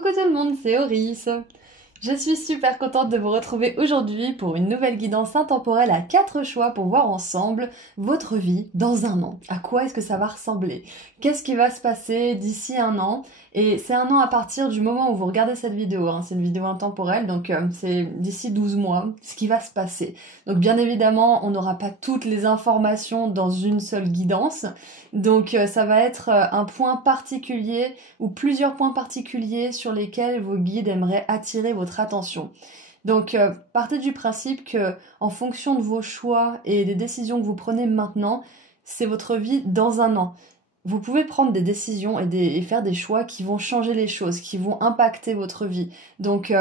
Coucou tout le monde, c'est Oris. Je suis super contente de vous retrouver aujourd'hui pour une nouvelle guidance intemporelle à 4 choix pour voir ensemble votre vie dans un an. À quoi est-ce que ça va ressembler? Qu'est-ce qui va se passer d'ici un an? Et c'est un an à partir du moment où vous regardez cette vidéo, hein. C'est une vidéo intemporelle, donc c'est d'ici 12 mois ce qui va se passer. Donc bien évidemment, on n'aura pas toutes les informations dans une seule guidance, donc ça va être un point particulier ou plusieurs points particuliers sur lesquels vos guides aimeraient attirer votre attention. Donc partez du principe que en fonction de vos choix et des décisions que vous prenez maintenant, c'est votre vie dans un an. Vous pouvez prendre des décisions et faire des choix qui vont changer les choses, qui vont impacter votre vie. Donc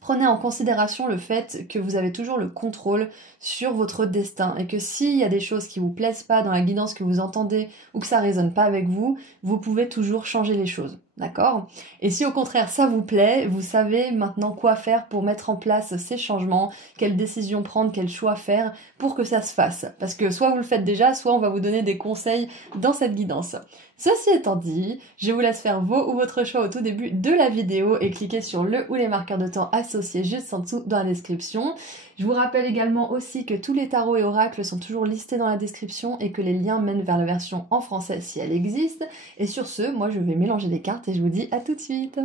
prenez en considération le fait que vous avez toujours le contrôle sur votre destin et que s'il y a des choses qui vous plaisent pas dans la guidance que vous entendez ou que ça résonne pas avec vous, vous pouvez toujours changer les choses, d'accord? Et si au contraire ça vous plaît, vous savez maintenant quoi faire pour mettre en place ces changements, quelles décisions prendre, quels choix faire pour que ça se fasse. Parce que soit vous le faites déjà, soit on va vous donner des conseils dans cette guidance. Ceci étant dit, je vous laisse faire vos ou votre choix au tout début de la vidéo et cliquer sur le ou les marqueurs de temps associés juste en dessous dans la description. Je vous rappelle également aussi que tous les tarots et oracles sont toujours listés dans la description et que les liens mènent vers la version en français si elle existe. Et sur ce, moi je vais mélanger les cartes et je vous dis à tout de suite.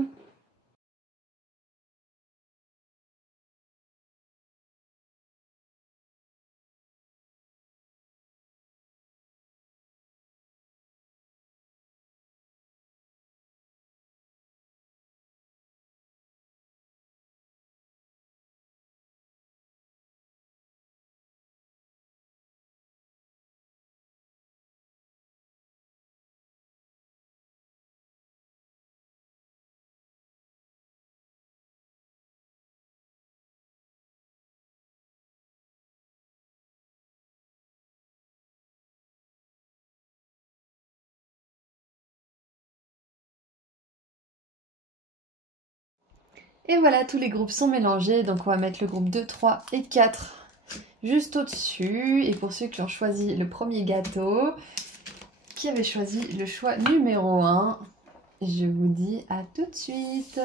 Et voilà, tous les groupes sont mélangés, donc on va mettre le groupe 2, 3 et 4 juste au-dessus. Et pour ceux qui ont choisi le premier gâteau, qui avait choisi le choix numéro 1, je vous dis à tout de suite.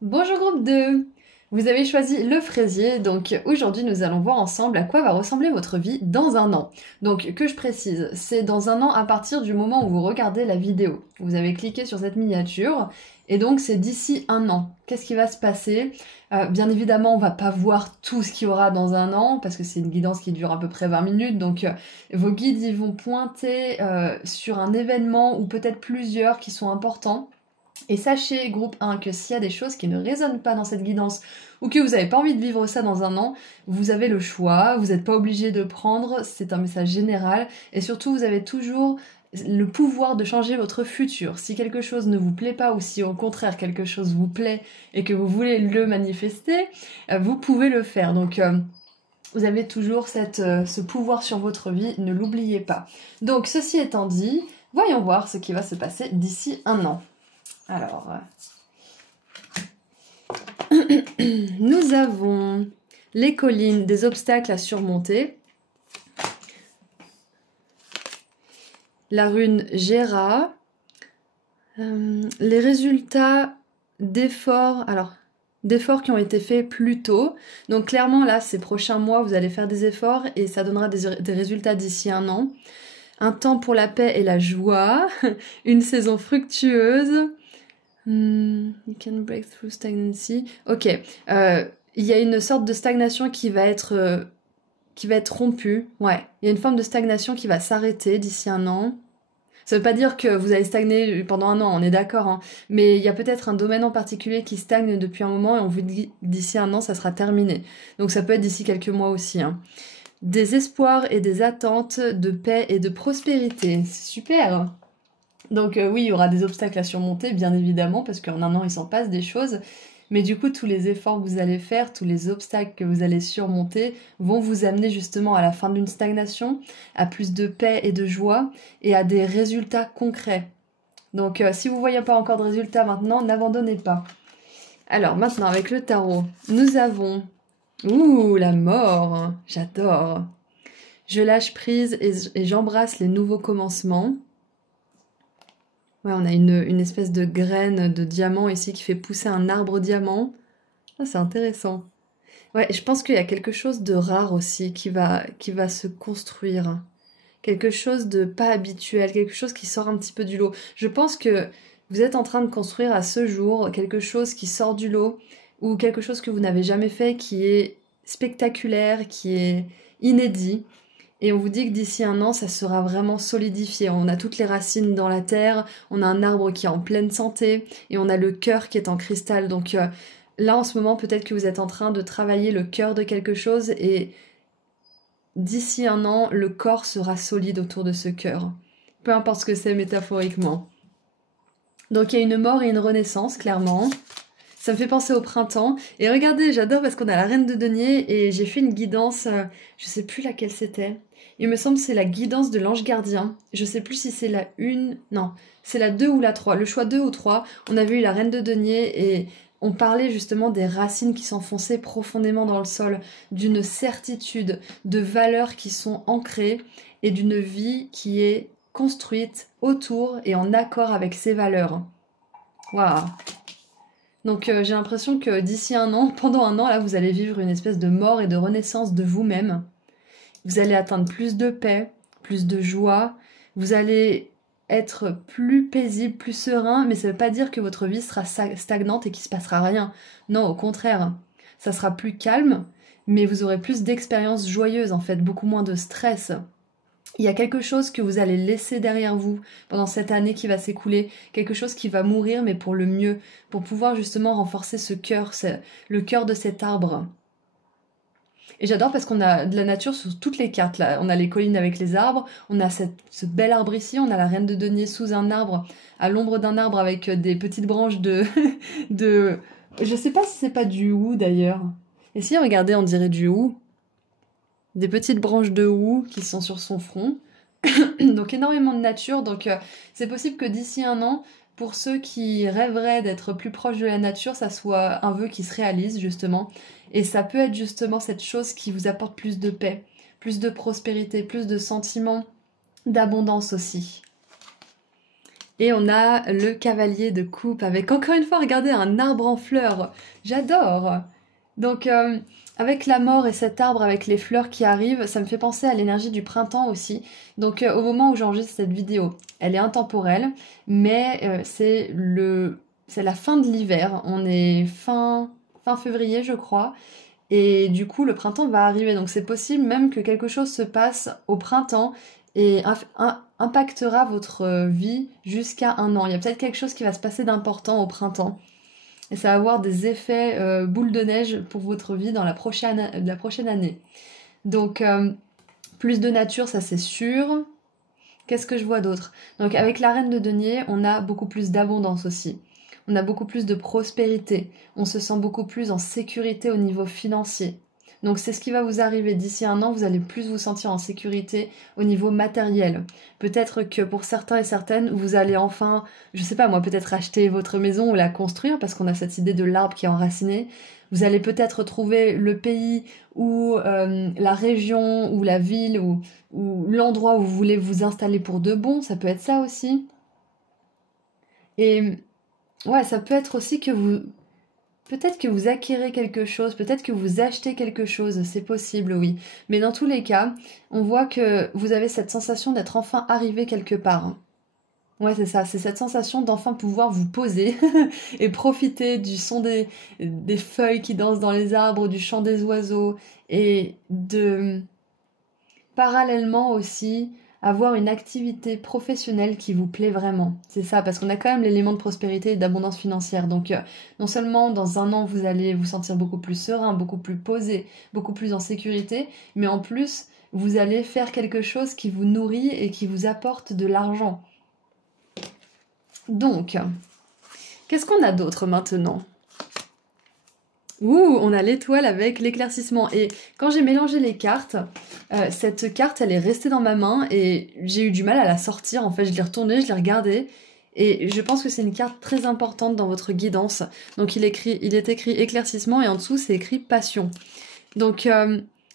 Bonjour groupe 2, vous avez choisi le fraisier, donc aujourd'hui nous allons voir ensemble à quoi va ressembler votre vie dans un an. Donc que je précise, c'est dans un an à partir du moment où vous regardez la vidéo. Vous avez cliqué sur cette miniature et donc c'est d'ici un an. Qu'est-ce qui va se passer? Bien évidemment on va pas voir tout ce qu'il y aura dans un an parce que c'est une guidance qui dure à peu près 20 minutes, donc vos guides ils vont pointer sur un événement ou peut-être plusieurs qui sont importants. Et sachez, groupe 1, que s'il y a des choses qui ne résonnent pas dans cette guidance ou que vous n'avez pas envie de vivre ça dans un an, vous avez le choix, vous n'êtes pas obligé de prendre, c'est un message général, et surtout vous avez toujours le pouvoir de changer votre futur. Si quelque chose ne vous plaît pas ou si au contraire quelque chose vous plaît et que vous voulez le manifester, vous pouvez le faire. Donc vous avez toujours ce pouvoir sur votre vie, ne l'oubliez pas. Donc ceci étant dit, voyons voir ce qui va se passer d'ici un an. Alors, nous avons les collines, des obstacles à surmonter, la rune Gera, les résultats d'efforts, d'efforts qui ont été faits plus tôt. Donc clairement là, ces prochains mois, vous allez faire des efforts et ça donnera des résultats d'ici un an. Un temps pour la paix et la joie, une saison fructueuse. You can break through stagnancy. Ok, il y a une sorte de stagnation qui va être rompue. Ouais, il y a une forme de stagnation qui va s'arrêter d'ici un an. Ça veut pas dire que vous allez stagner pendant un an, on est d'accord, hein. Mais il y a peut-être un domaine en particulier qui stagne depuis un moment et on vous dit d'ici un an ça sera terminé. Donc ça peut être d'ici quelques mois aussi, hein. Des espoirs et des attentes de paix et de prospérité. C'est super! Donc oui, il y aura des obstacles à surmonter, bien évidemment, parce qu'en un an, il s'en passe des choses. Mais du coup, tous les efforts que vous allez faire, tous les obstacles que vous allez surmonter vont vous amener justement à la fin d'une stagnation, à plus de paix et de joie, et à des résultats concrets. Donc si vous ne voyez pas encore de résultats maintenant, n'abandonnez pas. Alors maintenant, avec le tarot, nous avons... Ouh, la mort! J'adore! Je lâche prise et j'embrasse les nouveaux commencements. Ouais, on a une espèce de graine de diamant ici qui fait pousser un arbre diamant. Ah, c'est intéressant. Ouais, je pense qu'il y a quelque chose de rare aussi qui va se construire. Quelque chose de pas habituel, quelque chose qui sort un petit peu du lot. Je pense que vous êtes en train de construire à ce jour quelque chose qui sort du lot ou quelque chose que vous n'avez jamais fait qui est spectaculaire, qui est inédit. Et on vous dit que d'ici un an, ça sera vraiment solidifié. On a toutes les racines dans la terre, on a un arbre qui est en pleine santé et on a le cœur qui est en cristal. Donc là, en ce moment, peut-être que vous êtes en train de travailler le cœur de quelque chose et d'ici un an, le corps sera solide autour de ce cœur. Peu importe ce que c'est métaphoriquement. Donc il y a une mort et une renaissance, clairement. Ça me fait penser au printemps. Et regardez, j'adore parce qu'on a la reine de denier et j'ai fait une guidance, je sais plus laquelle c'était. Il me semble que c'est la guidance de l'ange gardien. Je sais plus si c'est la 1, non, c'est la 2 ou la 3. Le choix 2 ou 3, on avait eu la reine de denier et on parlait justement des racines qui s'enfonçaient profondément dans le sol, d'une certitude, de valeurs qui sont ancrées et d'une vie qui est construite autour et en accord avec ces valeurs. Waouh! Donc j'ai l'impression que d'ici un an, pendant un an, là, vous allez vivre une espèce de mort et de renaissance de vous-même. Vous allez atteindre plus de paix, plus de joie. Vous allez être plus paisible, plus serein, mais ça ne veut pas dire que votre vie sera stagnante et qu'il ne se passera rien. Non, au contraire. Ça sera plus calme, mais vous aurez plus d'expériences joyeuses, en fait, beaucoup moins de stress. Il y a quelque chose que vous allez laisser derrière vous pendant cette année qui va s'écouler, quelque chose qui va mourir mais pour le mieux, pour pouvoir justement renforcer ce cœur, le cœur de cet arbre. Et j'adore parce qu'on a de la nature sur toutes les cartes là. On a les collines avec les arbres, on a ce bel arbre ici, on a la reine de denier sous un arbre, à l'ombre d'un arbre avec des petites branches de... de... Je sais pas si c'est pas du hou d'ailleurs. Et si, regardez, on dirait du hou. Des petites branches de houx qui sont sur son front. Donc énormément de nature. Donc c'est possible que d'ici un an, pour ceux qui rêveraient d'être plus proches de la nature, ça soit un vœu qui se réalise justement. Et ça peut être justement cette chose qui vous apporte plus de paix, plus de prospérité, plus de sentiments d'abondance aussi. Et on a le cavalier de coupe avec encore une fois, regardez, un arbre en fleurs. J'adore. Donc avec la mort et cet arbre avec les fleurs qui arrivent, ça me fait penser à l'énergie du printemps aussi. Donc au moment où j'enregistre cette vidéo, elle est intemporelle, mais c'est la fin de l'hiver. On est fin février, je crois. Et du coup, le printemps va arriver. Donc c'est possible même que quelque chose se passe au printemps et impactera votre vie jusqu'à un an. Il y a peut-être quelque chose qui va se passer d'important au printemps. Et ça va avoir des effets boule de neige pour votre vie dans la prochaine année. Donc, plus de nature, ça c'est sûr. Qu'est-ce que je vois d'autre? Donc, avec la reine de denier, on a beaucoup plus d'abondance aussi. On a beaucoup plus de prospérité. On se sent beaucoup plus en sécurité au niveau financier. Donc c'est ce qui va vous arriver d'ici un an, vous allez plus vous sentir en sécurité au niveau matériel. Peut-être que pour certains et certaines, vous allez enfin, je sais pas moi, peut-être acheter votre maison ou la construire parce qu'on a cette idée de l'arbre qui est enraciné. Vous allez peut-être trouver le pays ou la région ou la ville ou l'endroit où vous voulez vous installer pour de bon, ça peut être ça aussi. Et ouais, ça peut être aussi que peut-être que vous acquérez quelque chose, peut-être que vous achetez quelque chose, c'est possible, oui. Mais dans tous les cas, on voit que vous avez cette sensation d'être enfin arrivé quelque part. Ouais, c'est ça, c'est cette sensation d'enfin pouvoir vous poser et profiter du son des feuilles qui dansent dans les arbres, du chant des oiseaux et de parallèlement aussi avoir une activité professionnelle qui vous plaît vraiment. C'est ça, parce qu'on a quand même l'élément de prospérité et d'abondance financière. Donc non seulement dans un an vous allez vous sentir beaucoup plus serein, beaucoup plus posé, beaucoup plus en sécurité, mais en plus vous allez faire quelque chose qui vous nourrit et qui vous apporte de l'argent. Donc, qu'est-ce qu'on a d'autre maintenant ? Ouh, on a l'étoile avec l'éclaircissement. Et quand j'ai mélangé les cartes, cette carte, elle est restée dans ma main et j'ai eu du mal à la sortir. En fait, je l'ai retournée, je l'ai regardée. Et je pense que c'est une carte très importante dans votre guidance. Donc, il est écrit éclaircissement et en dessous, c'est écrit passion. Donc,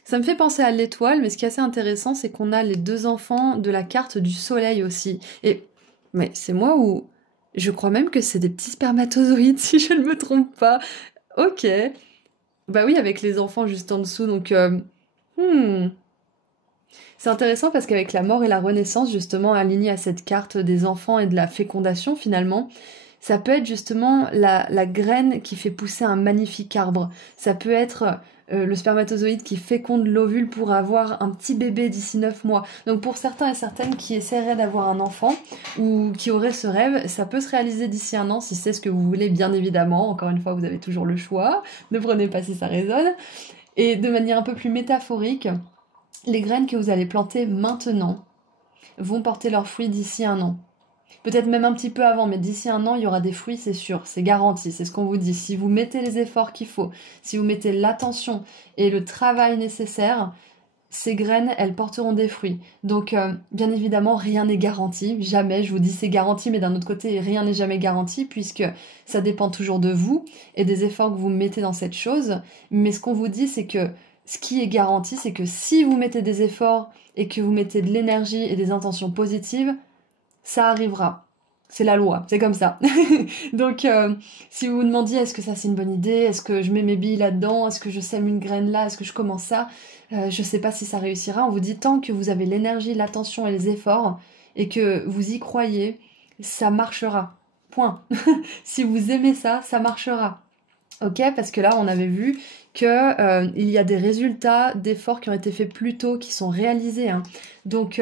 ça me fait penser à l'étoile, mais ce qui est assez intéressant, c'est qu'on a les deux enfants de la carte du soleil aussi. Et, mais c'est moi ou... Je crois même que c'est des petits spermatozoïdes, si je ne me trompe pas. Ok. Bah oui, avec les enfants juste en dessous, donc... hmm. C'est intéressant parce qu'avec la mort et la renaissance, justement, alignée à cette carte des enfants et de la fécondation, finalement, ça peut être justement la graine qui fait pousser un magnifique arbre. Ça peut être le spermatozoïde qui féconde l'ovule pour avoir un petit bébé d'ici 9 mois. Donc pour certains et certaines qui essaieraient d'avoir un enfant ou qui auraient ce rêve, ça peut se réaliser d'ici un an si c'est ce que vous voulez, bien évidemment. Encore une fois, vous avez toujours le choix. Ne prenez pas si ça résonne. Et de manière un peu plus métaphorique, les graines que vous allez planter maintenant vont porter leurs fruits d'ici un an. Peut-être même un petit peu avant, mais d'ici un an, il y aura des fruits, c'est sûr, c'est garanti, c'est ce qu'on vous dit. Si vous mettez les efforts qu'il faut, si vous mettez l'attention et le travail nécessaire, ces graines, elles porteront des fruits. Donc, bien évidemment, rien n'est garanti, jamais, je vous dis c'est garanti, mais d'un autre côté, rien n'est jamais garanti, puisque ça dépend toujours de vous et des efforts que vous mettez dans cette chose. Mais ce qu'on vous dit, c'est que ce qui est garanti, c'est que si vous mettez des efforts et que vous mettez de l'énergie et des intentions positives, ça arrivera. C'est la loi, c'est comme ça. Donc, si vous vous demandiez est-ce que ça c'est une bonne idée, est-ce que je mets mes billes là-dedans, est-ce que je sème une graine là, est-ce que je commence ça, je sais pas si ça réussira. On vous dit tant que vous avez l'énergie, l'attention et les efforts et que vous y croyez, ça marchera. Point. Si vous aimez ça, ça marchera. Ok, parce que là, on avait vu que il y a des résultats d'efforts qui ont été faits plus tôt, qui sont réalisés, hein. Donc,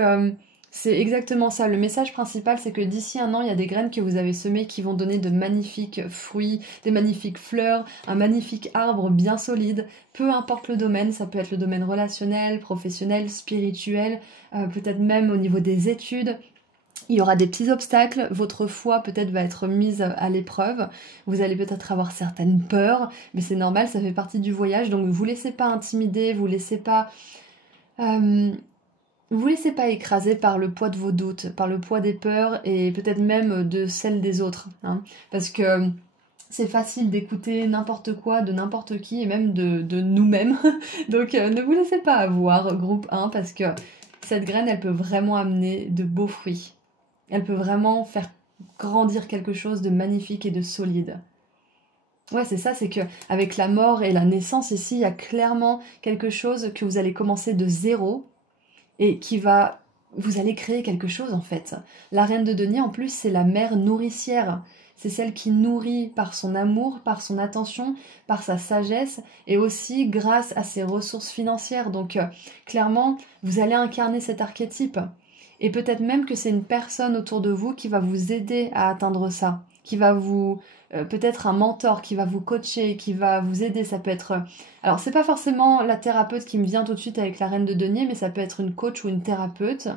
c'est exactement ça. Le message principal, c'est que d'ici un an, il y a des graines que vous avez semées qui vont donner de magnifiques fruits, des magnifiques fleurs, un magnifique arbre bien solide. Peu importe le domaine, ça peut être le domaine relationnel, professionnel, spirituel, peut-être même au niveau des études. Il y aura des petits obstacles, votre foi peut-être va être mise à l'épreuve, vous allez peut-être avoir certaines peurs, mais c'est normal, ça fait partie du voyage, donc vous laissez pas intimider, euh, vous laissez pas écraser par le poids de vos doutes, par le poids des peurs et peut-être même de celles des autres, hein, parce que c'est facile d'écouter n'importe quoi de n'importe qui et même de nous-mêmes, donc ne vous laissez pas avoir, groupe 1, parce que cette graine, elle peut vraiment amener de beaux fruits. Elle peut vraiment faire grandir quelque chose de magnifique et de solide. Ouais, c'est ça, c'est que avec la mort et la naissance ici, il y a clairement quelque chose que vous allez commencer de zéro et qui va... Vous allez créer quelque chose en fait. La reine de denier en plus, c'est la mère nourricière. C'est celle qui nourrit par son amour, par son attention, par sa sagesse et aussi grâce à ses ressources financières. Donc clairement, vous allez incarner cet archétype. Et peut-être même que c'est une personne autour de vous qui va vous aider à atteindre ça, qui va vous... peut-être un mentor qui va vous coacher, qui va vous aider. Ça peut être... alors, c'est pas forcément la thérapeute qui me vient tout de suite avec la reine de denier, mais ça peut être une coach ou une thérapeute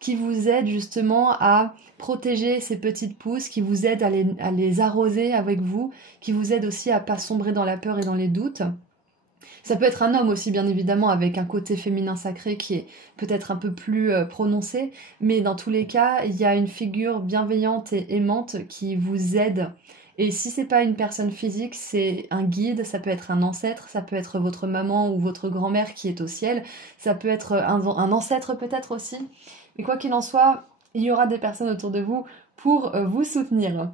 qui vous aide justement à protéger ces petites pousses, qui vous aide à les arroser avec vous, qui vous aide aussi à pas sombrer dans la peur et dans les doutes. Ça peut être un homme aussi, bien évidemment, avec un côté féminin sacré qui est peut-être un peu plus prononcé, mais dans tous les cas, il y a une figure bienveillante et aimante qui vous aide. Et si c'est pas une personne physique, c'est un guide, ça peut être un ancêtre, ça peut être votre maman ou votre grand-mère qui est au ciel, ça peut être un ancêtre peut-être aussi. Mais quoi qu'il en soit, il y aura des personnes autour de vous pour vous soutenir.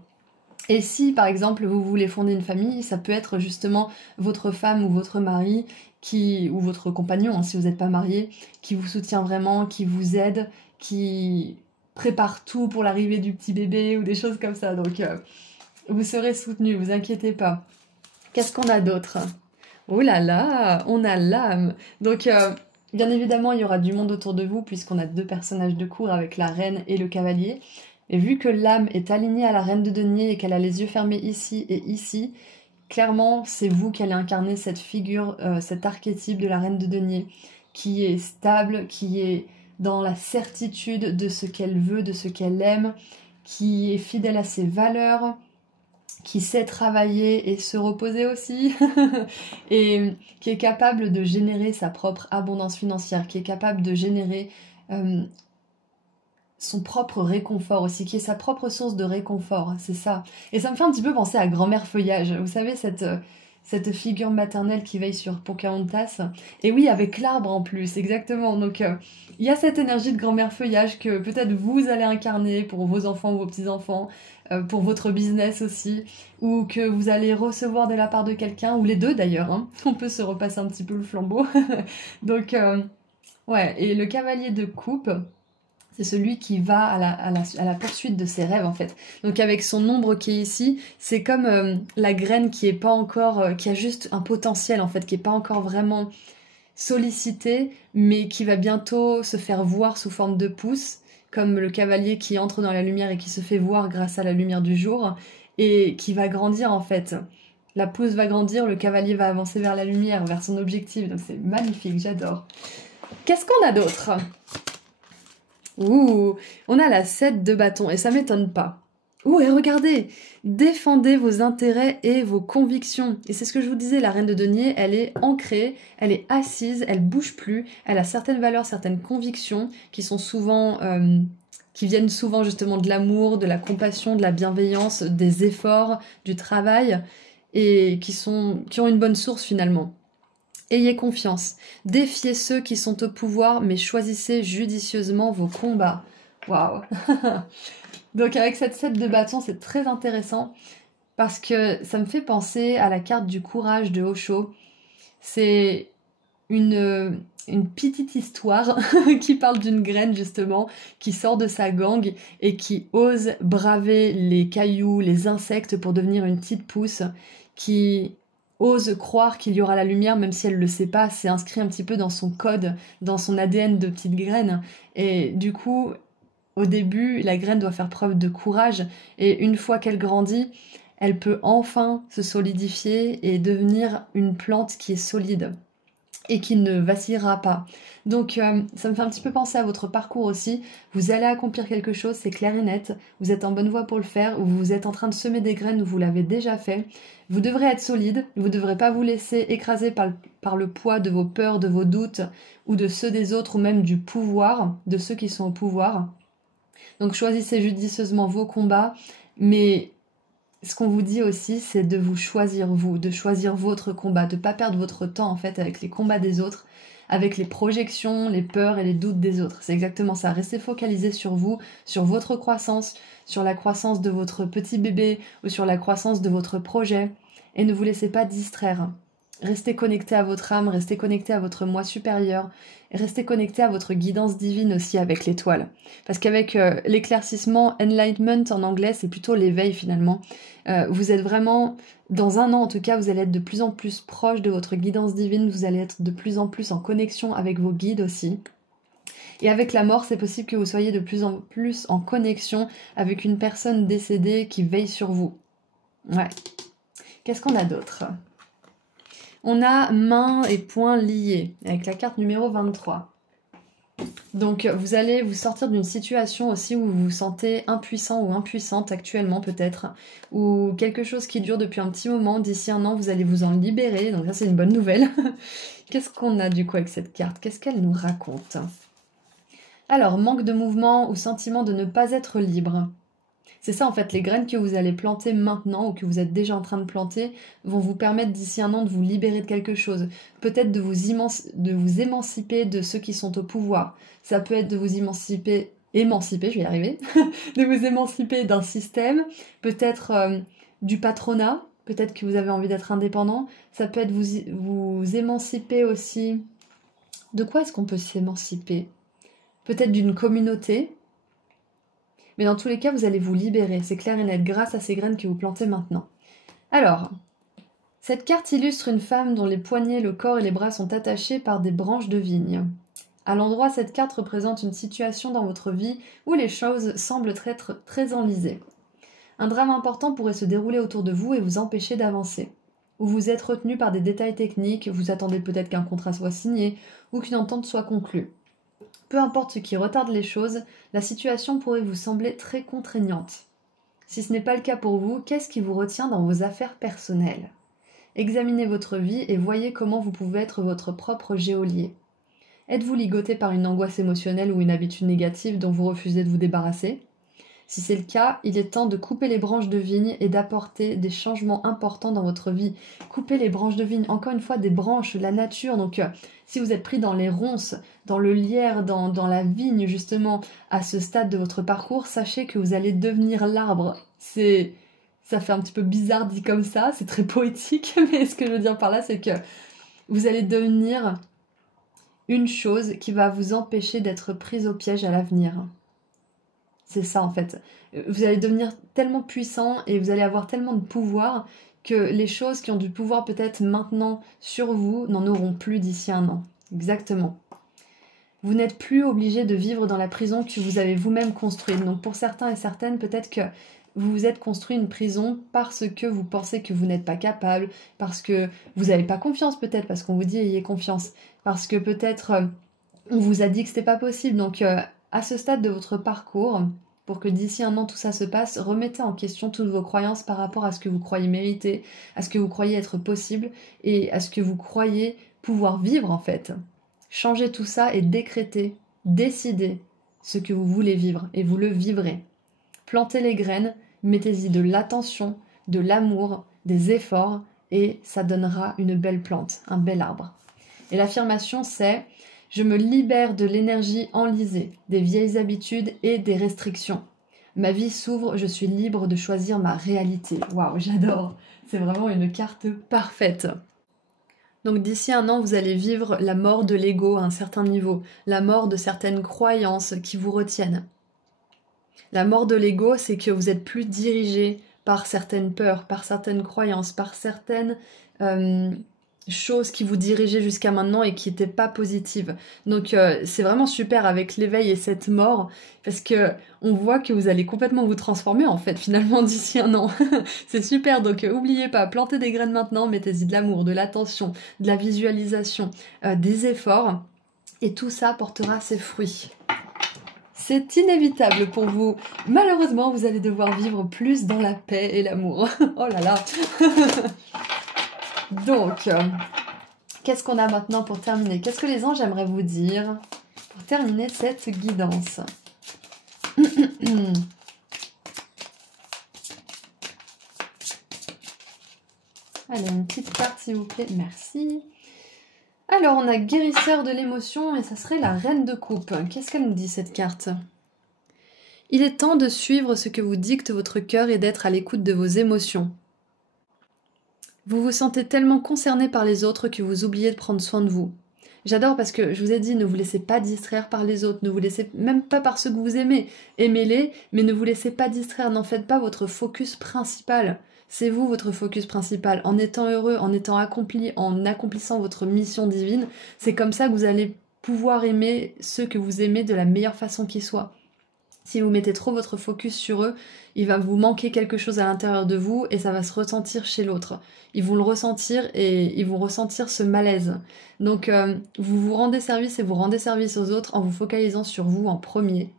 Et si, par exemple, vous voulez fonder une famille, ça peut être justement votre femme ou votre mari ou votre compagnon, hein, si vous n'êtes pas marié, qui vous soutient vraiment, qui vous aide, qui prépare tout pour l'arrivée du petit bébé ou des choses comme ça. Donc, vous serez soutenu, vous inquiétez pas. Qu'est-ce qu'on a d'autre? Oh là là, on a l'âme. Donc, bien évidemment, il y aura du monde autour de vous puisqu'on a deux personnages de cour avec la reine et le cavalier. Et vu que l'âme est alignée à la reine de denier et qu'elle a les yeux fermés ici et ici, clairement, c'est vous qui allez incarner cette figure, cet archétype de la reine de denier, qui est stable, qui est dans la certitude de ce qu'elle veut, de ce qu'elle aime, qui est fidèle à ses valeurs, qui sait travailler et se reposer aussi, et qui est capable de générer sa propre abondance financière, qui est capable de générer son propre réconfort aussi, qui est sa propre source de réconfort, c'est ça. Et ça me fait un petit peu penser à Grand-mère Feuillage, vous savez, cette figure maternelle qui veille sur Pocahontas. Et oui, avec l'arbre en plus, exactement. Donc il y a cette énergie de grand-mère feuillage que peut-être vous allez incarner pour vos enfants ou vos petits-enfants, pour votre business aussi, ou que vous allez recevoir de la part de quelqu'un, ou les deux d'ailleurs, hein. On peut se repasser un petit peu le flambeau. Donc ouais, et le cavalier de coupe, c'est celui qui va à la poursuite de ses rêves en fait. Donc avec son ombre qui est ici, c'est comme la graine qui est pas encore, qui a juste un potentiel en fait, qui est pas encore vraiment sollicité, mais qui va bientôt se faire voir sous forme de pouce, comme le cavalier qui entre dans la lumière et qui se fait voir grâce à la lumière du jour, et qui va grandir en fait. La pousse va grandir, le cavalier va avancer vers la lumière, vers son objectif, donc c'est magnifique, j'adore. Qu'est-ce qu'on a d'autre? Ouh, on a la 7 de bâton, et ça m'étonne pas. Ouh, et regardez, défendez vos intérêts et vos convictions. Et c'est ce que je vous disais, la reine de denier, elle est ancrée, elle est assise, elle bouge plus, elle a certaines valeurs, certaines convictions qui sont souvent, qui viennent souvent justement de l'amour, de la compassion, de la bienveillance, des efforts, du travail, et qui ont une bonne source finalement. Ayez confiance, défiez ceux qui sont au pouvoir, mais choisissez judicieusement vos combats. Waouh. Donc avec cette 7 de bâton, c'est très intéressant parce que ça me fait penser à la carte du courage de Osho. C'est une petite histoire qui parle d'une graine justement, qui sort de sa gangue et qui ose braver les cailloux, les insectes pour devenir une petite pousse, qui ose croire qu'il y aura la lumière même si elle ne le sait pas. C'est inscrit un petit peu dans son code, dans son ADN de petite graine. Et du coup, au début, la graine doit faire preuve de courage et une fois qu'elle grandit, elle peut enfin se solidifier et devenir une plante qui est solide et qui ne vacillera pas. Donc ça me fait un petit peu penser à votre parcours aussi. Vous allez accomplir quelque chose, c'est clair et net. Vous êtes en bonne voie pour le faire, ou vous êtes en train de semer des graines, ou vous l'avez déjà fait. Vous devrez être solide, vous ne devrez pas vous laisser écraser par le poids de vos peurs, de vos doutes, ou de ceux des autres, ou même du pouvoir, de ceux qui sont au pouvoir. Donc choisissez judicieusement vos combats, mais ce qu'on vous dit aussi, c'est de vous choisir vous, de choisir votre combat, de ne pas perdre votre temps en fait avec les combats des autres, avec les projections, les peurs et les doutes des autres. C'est exactement ça. Restez focalisé sur vous, sur votre croissance, sur la croissance de votre petit bébé ou sur la croissance de votre projet, et ne vous laissez pas distraire. Restez connecté à votre âme, restez connecté à votre moi supérieur, et restez connecté à votre guidance divine aussi avec l'étoile. Parce qu'avec l'éclaircissement, enlightenment en anglais, c'est plutôt l'éveil finalement. Vous êtes vraiment, dans un an en tout cas, vous allez être de plus en plus proche de votre guidance divine, vous allez être de plus en plus en connexion avec vos guides aussi. Et avec la mort, c'est possible que vous soyez de plus en plus en connexion avec une personne décédée qui veille sur vous. Ouais. Qu'est-ce qu'on a d'autre ? On a mains et poings liés, avec la carte numéro 23. Donc vous allez vous sortir d'une situation aussi où vous vous sentez impuissant ou impuissante actuellement peut-être, ou quelque chose qui dure depuis un petit moment, d'ici un an vous allez vous en libérer, donc ça c'est une bonne nouvelle. Qu'est-ce qu'on a du coup avec cette carte? Qu'est-ce qu'elle nous raconte? Alors, manque de mouvement ou sentiment de ne pas être libre. C'est ça en fait, les graines que vous allez planter maintenant ou que vous êtes déjà en train de planter vont vous permettre d'ici un an de vous libérer de quelque chose. Peut-être de vous émanciper de ceux qui sont au pouvoir. Ça peut être de vous émanciper, je vais y arriver, de vous émanciper d'un système, peut-être du patronat, peut-être que vous avez envie d'être indépendant. Ça peut être vous émanciper aussi. De quoi est-ce qu'on peut s'émanciper? Peut-être d'une communauté. Mais dans tous les cas, vous allez vous libérer, c'est clair et net, grâce à ces graines que vous plantez maintenant. Alors, cette carte illustre une femme dont les poignets, le corps et les bras sont attachés par des branches de vigne. À l'endroit, cette carte représente une situation dans votre vie où les choses semblent être très enlisées. Un drame important pourrait se dérouler autour de vous et vous empêcher d'avancer. Ou vous êtes retenu par des détails techniques, vous attendez peut-être qu'un contrat soit signé ou qu'une entente soit conclue. Peu importe ce qui retarde les choses, la situation pourrait vous sembler très contraignante. Si ce n'est pas le cas pour vous, qu'est-ce qui vous retient dans vos affaires personnelles? Examinez votre vie et voyez comment vous pouvez être votre propre geôlier. Êtes-vous ligoté par une angoisse émotionnelle ou une habitude négative dont vous refusez de vous débarrasser? Si c'est le cas, il est temps de couper les branches de vigne et d'apporter des changements importants dans votre vie. Couper les branches de vigne, encore une fois, des branches, la nature. Donc, si vous êtes pris dans les ronces, dans le lierre, dans la vigne, justement, à ce stade de votre parcours, sachez que vous allez devenir l'arbre. Ça fait un petit peu bizarre dit comme ça, c'est très poétique, mais ce que je veux dire par là, c'est que vous allez devenir une chose qui va vous empêcher d'être prise au piège à l'avenir. C'est ça en fait. Vous allez devenir tellement puissant et vous allez avoir tellement de pouvoir que les choses qui ont du pouvoir peut-être maintenant sur vous n'en auront plus d'ici un an. Exactement. Vous n'êtes plus obligé de vivre dans la prison que vous avez vous-même construite. Donc pour certains et certaines, peut-être que vous vous êtes construit une prison parce que vous pensez que vous n'êtes pas capable, parce que vous n'avez pas confiance peut-être, parce qu'on vous dit ayez confiance, parce que peut-être on vous a dit que c'était pas possible. Donc à ce stade de votre parcours, pour que d'ici un an tout ça se passe, remettez en question toutes vos croyances par rapport à ce que vous croyez mériter, à ce que vous croyez être possible et à ce que vous croyez pouvoir vivre en fait. Changez tout ça et décrétez, décidez ce que vous voulez vivre et vous le vivrez. Plantez les graines, mettez-y de l'attention, de l'amour, des efforts et ça donnera une belle plante, un bel arbre. Et l'affirmation c'est « Je me libère de l'énergie enlisée, des vieilles habitudes et des restrictions. Ma vie s'ouvre, je suis libre de choisir ma réalité. » Waouh, j'adore. C'est vraiment une carte parfaite. Donc d'ici un an, vous allez vivre la mort de l'ego à un certain niveau, la mort de certaines croyances qui vous retiennent. La mort de l'ego, c'est que vous êtes plus dirigé par certaines peurs, par certaines croyances, par certaines choses qui vous dirigeaient jusqu'à maintenant et qui n'étaient pas positives. Donc c'est vraiment super avec l'éveil et cette mort, parce que on voit que vous allez complètement vous transformer en fait finalement d'ici un an. C'est super, donc oubliez pas, plantez des graines maintenant, mettez-y de l'amour, de l'attention, de la visualisation, des efforts, et tout ça portera ses fruits. C'est inévitable pour vous. Malheureusement, vous allez devoir vivre plus dans la paix et l'amour. Oh là là. Donc, qu'est-ce qu'on a maintenant pour terminer? Qu'est-ce que les anges aimeraient vous dire pour terminer cette guidance? Allez, une petite carte s'il vous plaît. Merci. Alors, on a guérisseur de l'émotion et ça serait la reine de coupe. Qu'est-ce qu'elle nous dit cette carte? Il est temps de suivre ce que vous dicte votre cœur et d'être à l'écoute de vos émotions. Vous vous sentez tellement concerné par les autres que vous oubliez de prendre soin de vous. J'adore parce que je vous ai dit, ne vous laissez pas distraire par les autres, ne vous laissez même pas par ceux que vous aimez. Aimez-les, mais ne vous laissez pas distraire, n'en faites pas votre focus principal. C'est vous votre focus principal. En étant heureux, en étant accompli, en accomplissant votre mission divine, c'est comme ça que vous allez pouvoir aimer ceux que vous aimez de la meilleure façon qui soit. Si vous mettez trop votre focus sur eux, il va vous manquer quelque chose à l'intérieur de vous et ça va se ressentir chez l'autre. Ils vont le ressentir et ils vont ressentir ce malaise. Donc vous vous rendez service et vous rendez service aux autres en vous focalisant sur vous en premier.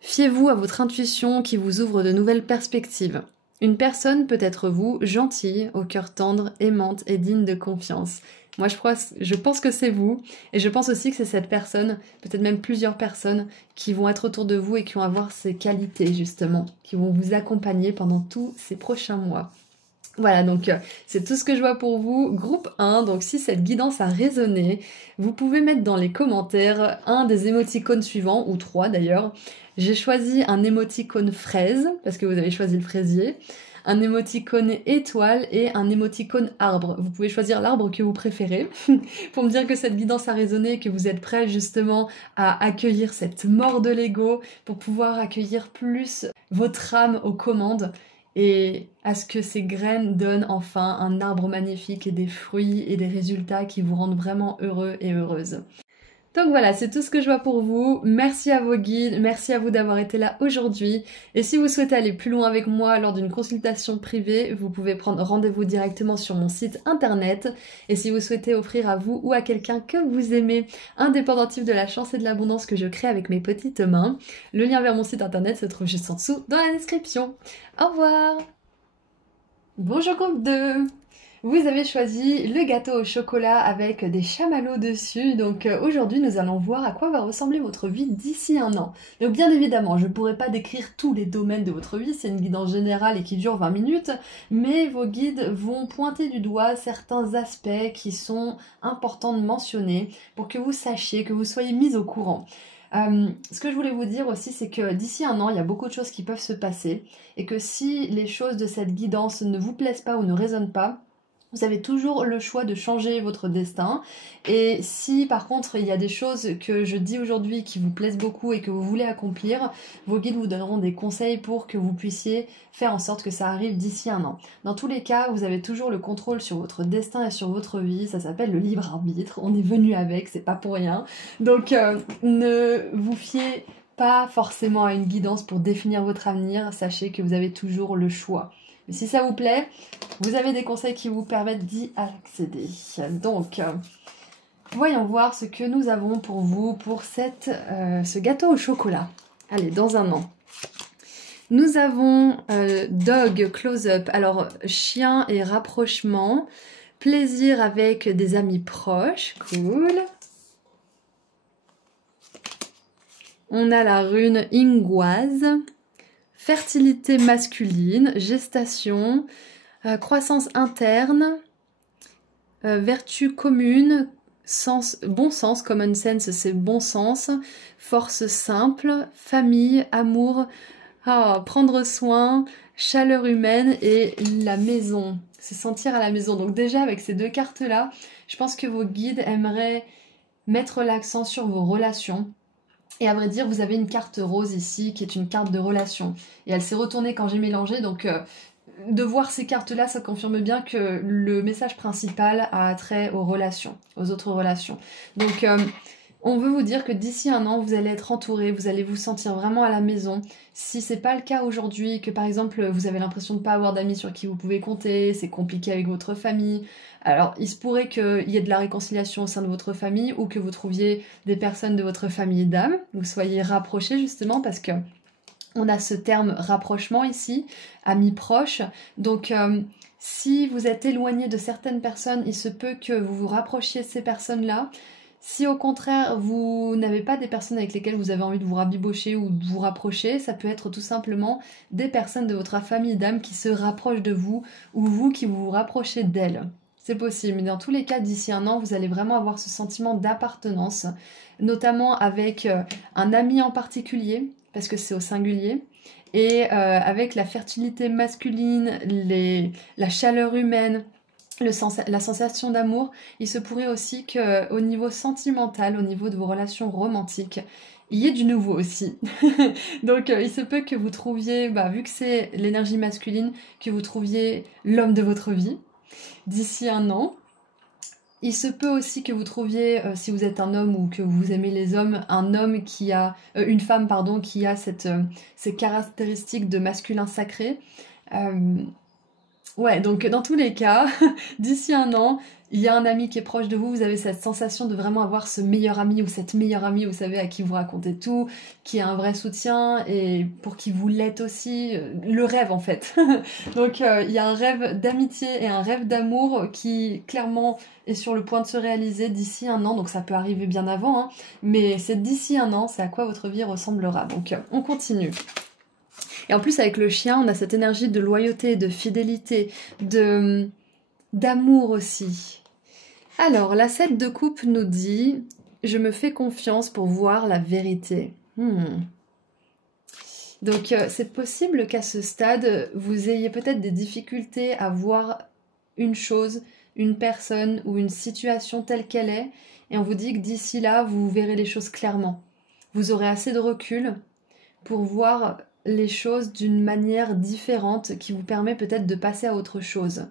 Fiez-vous à votre intuition qui vous ouvre de nouvelles perspectives. Une personne peut être vous, gentille, au cœur tendre, aimante et digne de confiance. Moi, je pense que c'est vous, et je pense aussi que c'est cette personne, peut-être même plusieurs personnes, qui vont être autour de vous et qui vont avoir ces qualités, justement, qui vont vous accompagner pendant tous ces prochains mois. Voilà, donc c'est tout ce que je vois pour vous. Groupe 1, donc si cette guidance a résonné, vous pouvez mettre dans les commentaires un des émoticônes suivants, ou 3 d'ailleurs. J'ai choisi un émoticône fraise, parce que vous avez choisi le fraisier, un émoticône étoile et un émoticône arbre. Vous pouvez choisir l'arbre que vous préférez pour me dire que cette guidance a résonné et que vous êtes prêts justement à accueillir cette mort de l'ego pour pouvoir accueillir plus votre âme aux commandes et à ce que ces graines donnent enfin un arbre magnifique et des fruits et des résultats qui vous rendent vraiment heureux et heureuses. Donc voilà, c'est tout ce que je vois pour vous. Merci à vos guides, merci à vous d'avoir été là aujourd'hui. Et si vous souhaitez aller plus loin avec moi lors d'une consultation privée, vous pouvez prendre rendez-vous directement sur mon site internet. Et si vous souhaitez offrir à vous ou à quelqu'un que vous aimez un dépendantif de la chance et de l'abondance que je crée avec mes petites mains, le lien vers mon site internet se trouve juste en dessous dans la description. Au revoir! Bonjour groupe 2! Vous avez choisi le gâteau au chocolat avec des chamallows dessus, donc aujourd'hui nous allons voir à quoi va ressembler votre vie d'ici un an. Donc bien évidemment, je ne pourrai pas décrire tous les domaines de votre vie, c'est une guidance générale et qui dure 20 minutes, mais vos guides vont pointer du doigt certains aspects qui sont importants de mentionner pour que vous sachiez, que vous soyez mis au courant. Ce que je voulais vous dire aussi, c'est que d'ici un an, il y a beaucoup de choses qui peuvent se passer et que si les choses de cette guidance ne vous plaisent pas ou ne résonnent pas, vous avez toujours le choix de changer votre destin. Et si par contre il y a des choses que je dis aujourd'hui qui vous plaisent beaucoup et que vous voulez accomplir, vos guides vous donneront des conseils pour que vous puissiez faire en sorte que ça arrive d'ici un an. Dans tous les cas, vous avez toujours le contrôle sur votre destin et sur votre vie. Ça s'appelle le libre arbitre. On est venu avec, c'est pas pour rien. Donc ne vous fiez pas forcément à une guidance pour définir votre avenir. Sachez que vous avez toujours le choix. Mais si ça vous plaît, vous avez des conseils qui vous permettent d'y accéder. Donc, voyons voir ce que nous avons pour vous pour ce gâteau au chocolat. Allez, dans un an. Nous avons Dog Close-up, alors chien et rapprochement, plaisir avec des amis proches, cool. On a la rune Ingoise. Fertilité masculine, gestation, croissance interne, vertu commune, bon sens, common sense c'est bon sens, force simple, famille, amour, prendre soin, chaleur humaine et la maison, se sentir à la maison. Donc déjà avec ces deux cartes-là, je pense que vos guides aimeraient mettre l'accent sur vos relations. Et à vrai dire, vous avez une carte rose ici qui est une carte de relation. Et elle s'est retournée quand j'ai mélangé, donc de voir ces cartes-là, ça confirme bien que le message principal a trait aux relations, aux autres relations. Donc on veut vous dire que d'ici un an, vous allez être entouré, vous allez vous sentir vraiment à la maison. Si c'est pas le cas aujourd'hui, que par exemple vous avez l'impression de ne pas avoir d'amis sur qui vous pouvez compter, c'est compliqué avec votre famille, alors il se pourrait qu'il y ait de la réconciliation au sein de votre famille ou que vous trouviez des personnes de votre famille d'âme, vous soyez rapprochés justement parce que on a ce terme rapprochement ici, amis proches, donc si vous êtes éloigné de certaines personnes, il se peut que vous vous rapprochiez de ces personnes-là. Si au contraire vous n'avez pas des personnes avec lesquelles vous avez envie de vous rabibocher ou de vous rapprocher, ça peut être tout simplement des personnes de votre famille d'âme qui se rapprochent de vous ou vous qui vous rapprochez d'elles. C'est possible, mais dans tous les cas, d'ici un an, vous allez vraiment avoir ce sentiment d'appartenance, notamment avec un ami en particulier, parce que c'est au singulier, et avec la fertilité masculine, la chaleur humaine, la sensation d'amour, il se pourrait aussi qu'au niveau sentimental, au niveau de vos relations romantiques, il y ait du nouveau aussi. Donc il se peut que vous trouviez, vu que c'est l'énergie masculine, que vous trouviez l'homme de votre vie d'ici un an. Il se peut aussi que vous trouviez, si vous êtes un homme ou que vous aimez les hommes, un homme qui a, une femme pardon, qui a ces caractéristiques de masculin sacré. Ouais, donc dans tous les cas, d'ici un an, il y a un ami qui est proche de vous, vous avez cette sensation de vraiment avoir ce meilleur ami ou cette meilleure amie, vous savez, à qui vous racontez tout, qui a un vrai soutien et pour qui vous l'êtes aussi, le rêve en fait. Donc il y a un rêve d'amitié et un rêve d'amour qui clairement est sur le point de se réaliser d'ici un an, donc ça peut arriver bien avant, hein, mais c'est d'ici un an, c'est à quoi votre vie ressemblera. Donc on continue. Et en plus avec le chien, on a cette énergie de loyauté, de fidélité, d'amour aussi. Alors, la 7 de coupe nous dit « Je me fais confiance pour voir la vérité ». Donc, c'est possible qu'à ce stade, vous ayez peut-être des difficultés à voir une chose, une personne ou une situation telle qu'elle est. Et on vous dit que d'ici là, vous verrez les choses clairement. Vous aurez assez de recul pour voir les choses d'une manière différente qui vous permet peut-être de passer à autre chose.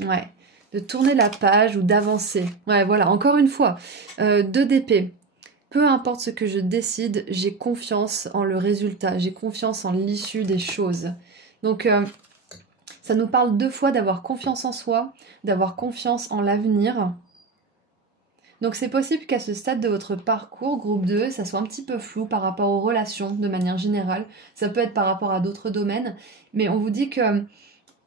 Ouais, de tourner la page ou d'avancer. Ouais, voilà, encore une fois, 2 d'épée. Peu importe ce que je décide, j'ai confiance en le résultat, j'ai confiance en l'issue des choses. Donc, ça nous parle 2 fois d'avoir confiance en soi, d'avoir confiance en l'avenir. Donc c'est possible qu'à ce stade de votre parcours, groupe 2, ça soit un petit peu flou par rapport aux relations de manière générale. Ça peut être par rapport à d'autres domaines, mais on vous dit que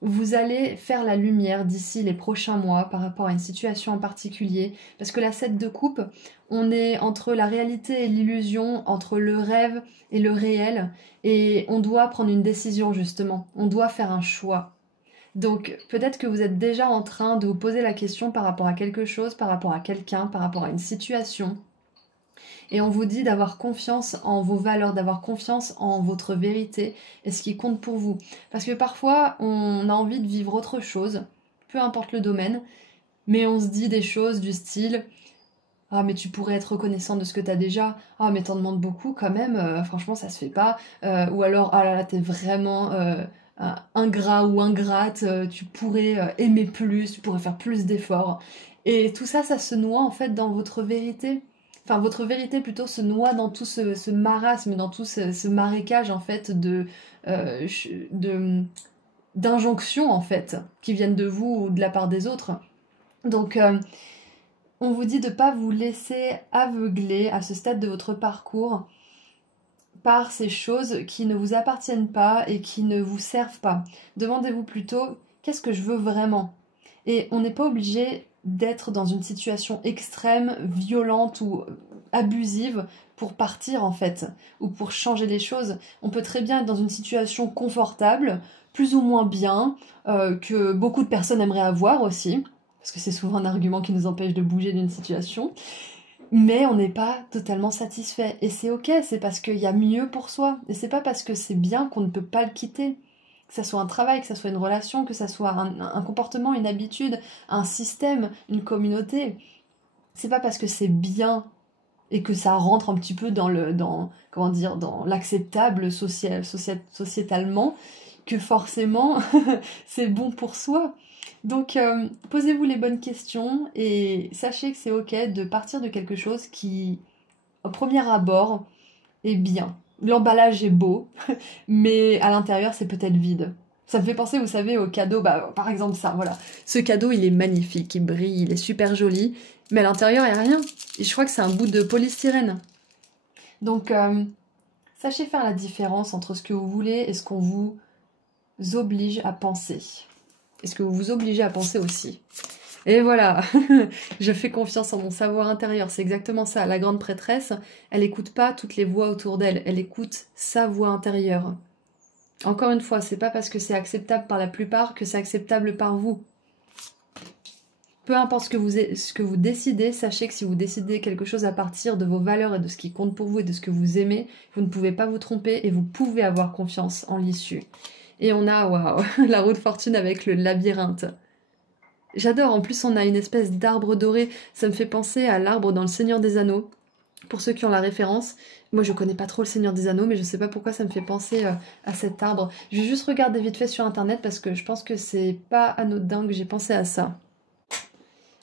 vous allez faire la lumière d'ici les prochains mois par rapport à une situation en particulier, parce que la 7 de coupe, on est entre la réalité et l'illusion, entre le rêve et le réel, et on doit prendre une décision justement, on doit faire un choix. Donc peut-être que vous êtes déjà en train de vous poser la question par rapport à quelque chose, par rapport à quelqu'un, par rapport à une situation. Et on vous dit d'avoir confiance en vos valeurs, d'avoir confiance en votre vérité et ce qui compte pour vous. Parce que parfois, on a envie de vivre autre chose, peu importe le domaine, mais on se dit des choses du style « Ah, mais tu pourrais être reconnaissant de ce que tu as déjà. Ah, mais t'en demandes beaucoup quand même. Franchement, ça se fait pas. Ou alors, ah là là, t'es vraiment ingrat ou ingrate. Tu pourrais aimer plus, tu pourrais faire plus d'efforts. » Et tout ça, ça se noie en fait dans votre vérité. Enfin, votre vérité plutôt se noie dans tout ce marasme, dans tout ce marécage en fait d'injonctions en fait qui viennent de vous ou de la part des autres. Donc on vous dit de ne pas vous laisser aveugler à ce stade de votre parcours par ces choses qui ne vous appartiennent pas et qui ne vous servent pas. Demandez-vous plutôt qu'est-ce que je veux vraiment. Et on n'est pas obligé d'être dans une situation extrême, violente ou abusive pour partir en fait, ou pour changer les choses. On peut très bien être dans une situation confortable, plus ou moins bien, que beaucoup de personnes aimeraient avoir aussi, parce que c'est souvent un argument qui nous empêche de bouger d'une situation, mais on n'est pas totalement satisfait. Et c'est ok, c'est parce qu'il y a mieux pour soi, et c'est pas parce que c'est bien qu'on ne peut pas le quitter. Que ça soit un travail, que ça soit une relation, que ça soit un comportement, une habitude, un système, une communauté. C'est pas parce que c'est bien et que ça rentre un petit peu dans l'acceptable sociétalement que forcément c'est bon pour soi. Donc posez-vous les bonnes questions et sachez que c'est ok de partir de quelque chose qui, au premier abord, est bien. L'emballage est beau, mais à l'intérieur, c'est peut-être vide. Ça me fait penser, vous savez, au cadeau, par exemple ça, voilà. Ce cadeau, il est magnifique, il brille, il est super joli, mais à l'intérieur, il n'y a rien. Et je crois que c'est un bout de polystyrène. Donc, sachez faire la différence entre ce que vous voulez et ce qu'on vous oblige à penser. Et ce que vous vous obligez à penser aussi. Et voilà, je fais confiance en mon savoir intérieur, c'est exactement ça. La grande prêtresse, elle n'écoute pas toutes les voix autour d'elle, elle écoute sa voix intérieure. Encore une fois, c'est pas parce que c'est acceptable par la plupart que c'est acceptable par vous. Peu importe ce que vous décidez, sachez que si vous décidez quelque chose à partir de vos valeurs et de ce qui compte pour vous et de ce que vous aimez, vous ne pouvez pas vous tromper et vous pouvez avoir confiance en l'issue. Et on a, waouh, la roue de fortune avec le labyrinthe. J'adore, en plus on a une espèce d'arbre doré, ça me fait penser à l'arbre dans le Seigneur des Anneaux. Pour ceux qui ont la référence, moi je connais pas trop le Seigneur des Anneaux, mais je sais pas pourquoi ça me fait penser à cet arbre. Je vais juste regarder vite fait sur internet parce que je pense que c'est pas anodin que j'ai pensé à ça.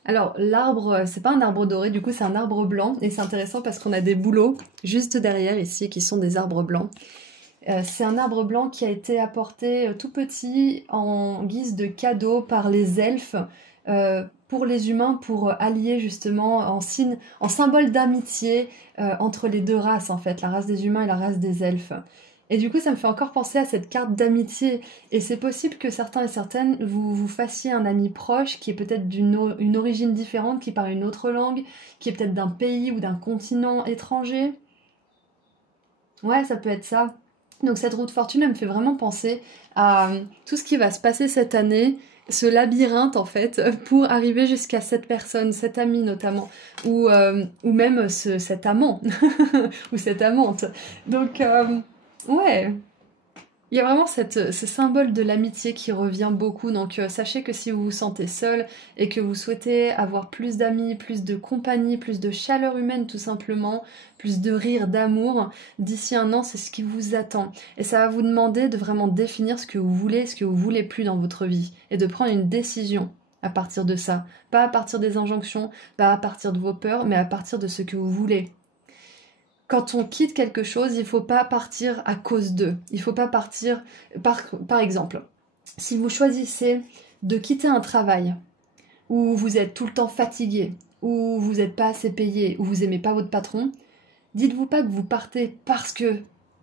Alors l'arbre, c'est pas un arbre doré, du coup c'est un arbre blanc, et c'est intéressant parce qu'on a des bouleaux juste derrière ici qui sont des arbres blancs. C'est un arbre blanc qui a été apporté tout petit en guise de cadeau par les elfes pour les humains, pour allier justement en symbole d'amitié entre les deux races en fait, la race des humains et la race des elfes. Et du coup ça me fait encore penser à cette carte d'amitié, et c'est possible que certains et certaines vous fassiez un ami proche qui est peut-être d'une origine différente, qui parle une autre langue, qui est peut-être d'un pays ou d'un continent étranger. Ouais, ça peut être ça. Donc cette roue de fortune, elle me fait vraiment penser à tout ce qui va se passer cette année, ce labyrinthe en fait, pour arriver jusqu'à cette personne, cet ami notamment, ou même cet amant, ou cette amante. Donc ouais, il y a vraiment ce symbole de l'amitié qui revient beaucoup, donc sachez que si vous vous sentez seul et que vous souhaitez avoir plus d'amis, plus de compagnie, plus de chaleur humaine tout simplement, plus de rire, d'amour, d'ici un an c'est ce qui vous attend. Et ça va vous demander de vraiment définir ce que vous voulez, ce que vous voulez plus dans votre vie, et de prendre une décision à partir de ça. Pas à partir des injonctions, pas à partir de vos peurs, mais à partir de ce que vous voulez. Quand on quitte quelque chose, il ne faut pas partir à cause d'eux. Il ne faut pas partir... Par exemple, si vous choisissez de quitter un travail où vous êtes tout le temps fatigué, où vous n'êtes pas assez payé, où vous n'aimez pas votre patron, dites-vous pas que vous partez parce que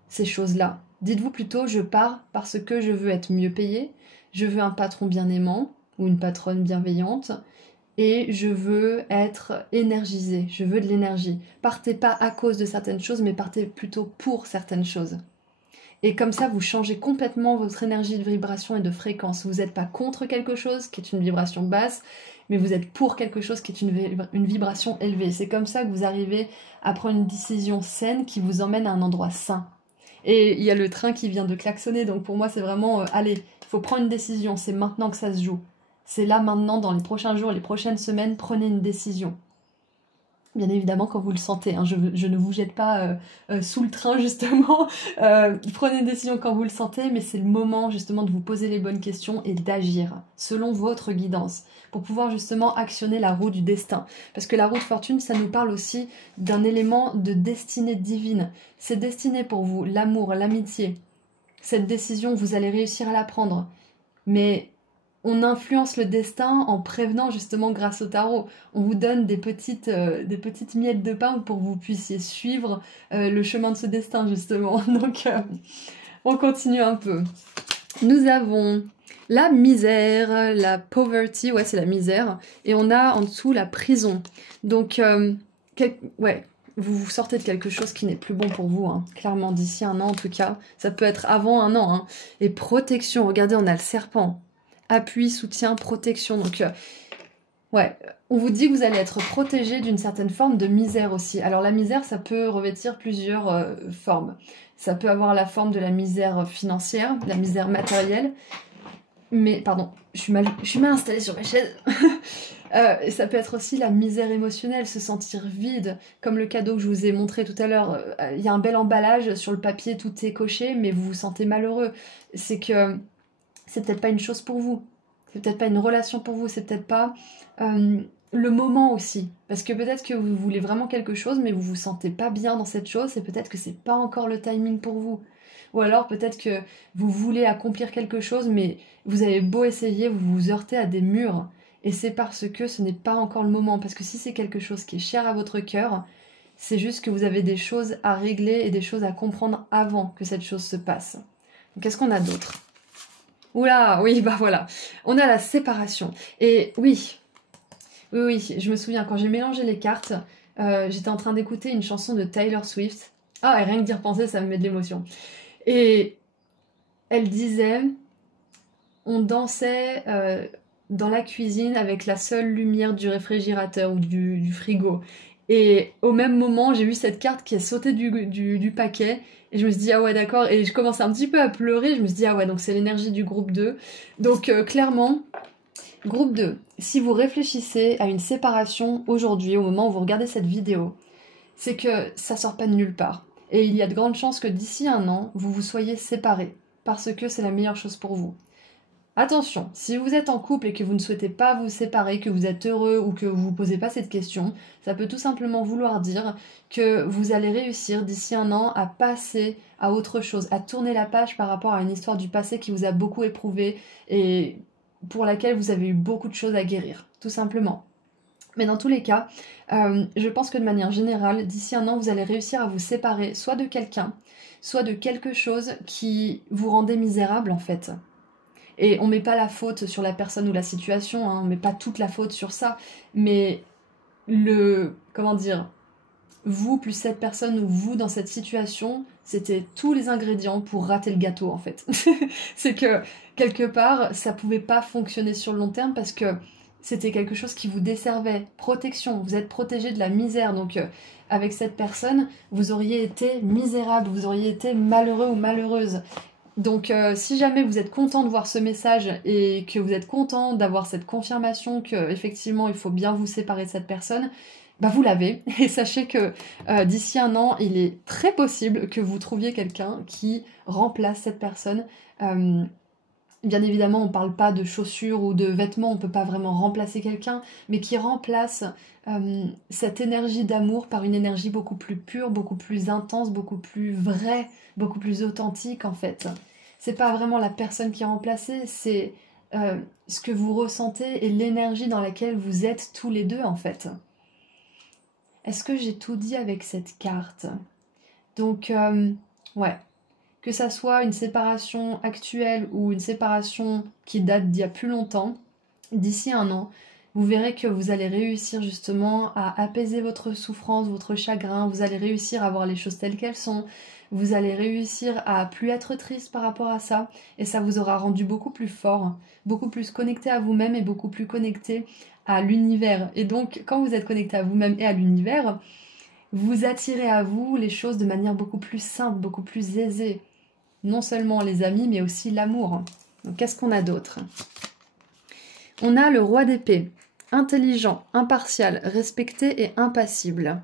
ces choses-là. Dites-vous plutôt, je pars parce que je veux être mieux payé, je veux un patron bien aimant ou une patronne bienveillante et je veux être énergisée, je veux de l'énergie. Partez pas à cause de certaines choses, mais partez plutôt pour certaines choses. Et comme ça, vous changez complètement votre énergie de vibration et de fréquence. Vous n'êtes pas contre quelque chose qui est une vibration basse, mais vous êtes pour quelque chose qui est une vibration élevée. C'est comme ça que vous arrivez à prendre une décision saine qui vous emmène à un endroit sain. Et il y a le train qui vient de klaxonner, donc pour moi c'est vraiment, allez, il faut prendre une décision, c'est maintenant que ça se joue. C'est là maintenant, dans les prochains jours, les prochaines semaines, prenez une décision. Bien évidemment quand vous le sentez, hein, je ne vous jette pas sous le train justement, prenez une décision quand vous le sentez, mais c'est le moment justement de vous poser les bonnes questions et d'agir selon votre guidance, pour pouvoir justement actionner la roue du destin. Parce que la roue de fortune, ça nous parle aussi d'un élément de destinée divine. C'est destiné pour vous, l'amour, l'amitié. Cette décision, vous allez réussir à la prendre, mais on influence le destin en prévenant justement grâce au tarot. On vous donne des petites miettes de pain pour que vous puissiez suivre le chemin de ce destin justement. Donc on continue un peu. Nous avons la misère, la poverty, ouais c'est la misère, et on a en dessous la prison. Donc ouais, vous sortez de quelque chose qui n'est plus bon pour vous, hein. Clairement d'ici un an en tout cas, ça peut être avant un an, hein. Et protection, regardez on a le serpent. Appui, soutien, protection. Donc, ouais, on vous dit que vous allez être protégé d'une certaine forme de misère aussi. Alors, la misère, ça peut revêtir plusieurs formes. Ça peut avoir la forme de la misère financière, de la misère matérielle. Mais, pardon, je suis mal installée sur ma chaise. Et ça peut être aussi la misère émotionnelle, se sentir vide, comme le cadeau que je vous ai montré tout à l'heure. Il y a un bel emballage, sur le papier, tout est coché, mais vous vous sentez malheureux. C'est que c'est peut-être pas une chose pour vous, c'est peut-être pas une relation pour vous, c'est peut-être pas le moment aussi, parce que peut-être que vous voulez vraiment quelque chose mais vous vous sentez pas bien dans cette chose et peut-être que c'est pas encore le timing pour vous, ou alors peut-être que vous voulez accomplir quelque chose mais vous avez beau essayer, vous vous heurtez à des murs et c'est parce que ce n'est pas encore le moment, parce que si c'est quelque chose qui est cher à votre cœur, c'est juste que vous avez des choses à régler et des choses à comprendre avant que cette chose se passe. Donc qu'est-ce qu'on a d'autre ? Oula, oui, bah voilà. On a la séparation. Et oui, je me souviens, quand j'ai mélangé les cartes, j'étais en train d'écouter une chanson de Taylor Swift. Ah, et rien que d'y repenser, ça me met de l'émotion. Et elle disait, on dansait dans la cuisine avec la seule lumière du réfrigérateur ou du frigo. Et au même moment, j'ai vu cette carte qui a sauté du paquet. Et je me suis dit, ah ouais, d'accord. Et je commençais un petit peu à pleurer. Je me suis dit, ah ouais, donc c'est l'énergie du groupe 2. Donc clairement, groupe 2, si vous réfléchissez à une séparation aujourd'hui, au moment où vous regardez cette vidéo, c'est que ça sort pas de nulle part. Et il y a de grandes chances que d'ici un an, vous vous soyez séparés. Parce que c'est la meilleure chose pour vous. Attention, si vous êtes en couple et que vous ne souhaitez pas vous séparer, que vous êtes heureux ou que vous ne vous posez pas cette question, ça peut tout simplement vouloir dire que vous allez réussir d'ici un an à passer à autre chose, à tourner la page par rapport à une histoire du passé qui vous a beaucoup éprouvé et pour laquelle vous avez eu beaucoup de choses à guérir, tout simplement. Mais dans tous les cas, je pense que de manière générale, d'ici un an, vous allez réussir à vous séparer soit de quelqu'un, soit de quelque chose qui vous rendait misérable en fait. Et on met pas la faute sur la personne ou la situation, hein, on met pas toute la faute sur ça, mais vous plus cette personne ou vous dans cette situation, c'était tous les ingrédients pour rater le gâteau en fait. C'est que quelque part, ça pouvait pas fonctionner sur le long terme parce que c'était quelque chose qui vous desservait. Protection, vous êtes protégé de la misère, donc avec cette personne, vous auriez été misérable, vous auriez été malheureux ou malheureuse. Donc si jamais vous êtes content de voir ce message et que vous êtes content d'avoir cette confirmation qu'effectivement il faut bien vous séparer de cette personne, bah vous l'avez. Et sachez que d'ici un an, il est très possible que vous trouviez quelqu'un qui remplace cette personne. Bien évidemment, on ne parle pas de chaussures ou de vêtements, on ne peut pas vraiment remplacer quelqu'un, mais qui remplace cette énergie d'amour par une énergie beaucoup plus pure, beaucoup plus intense, beaucoup plus vraie, beaucoup plus authentique en fait. C'est pas vraiment la personne qui est remplacée, c'est ce que vous ressentez et l'énergie dans laquelle vous êtes tous les deux en fait. Est-ce que j'ai tout dit avec cette carte ? Donc, ouais. que ça soit une séparation actuelle ou une séparation qui date d'il y a plus longtemps, d'ici 1 an, vous verrez que vous allez réussir justement à apaiser votre souffrance, votre chagrin, vous allez réussir à voir les choses telles qu'elles sont, vous allez réussir à plus être triste par rapport à ça, et ça vous aura rendu beaucoup plus fort, beaucoup plus connecté à vous-même et beaucoup plus connecté à l'univers. Et donc, quand vous êtes connecté à vous-même et à l'univers, vous attirez à vous les choses de manière beaucoup plus simple, beaucoup plus aisée. Non seulement les amis, mais aussi l'amour. Donc, qu'est-ce qu'on a d'autre? On a le roi d'épée. Intelligent, impartial, respecté et impassible.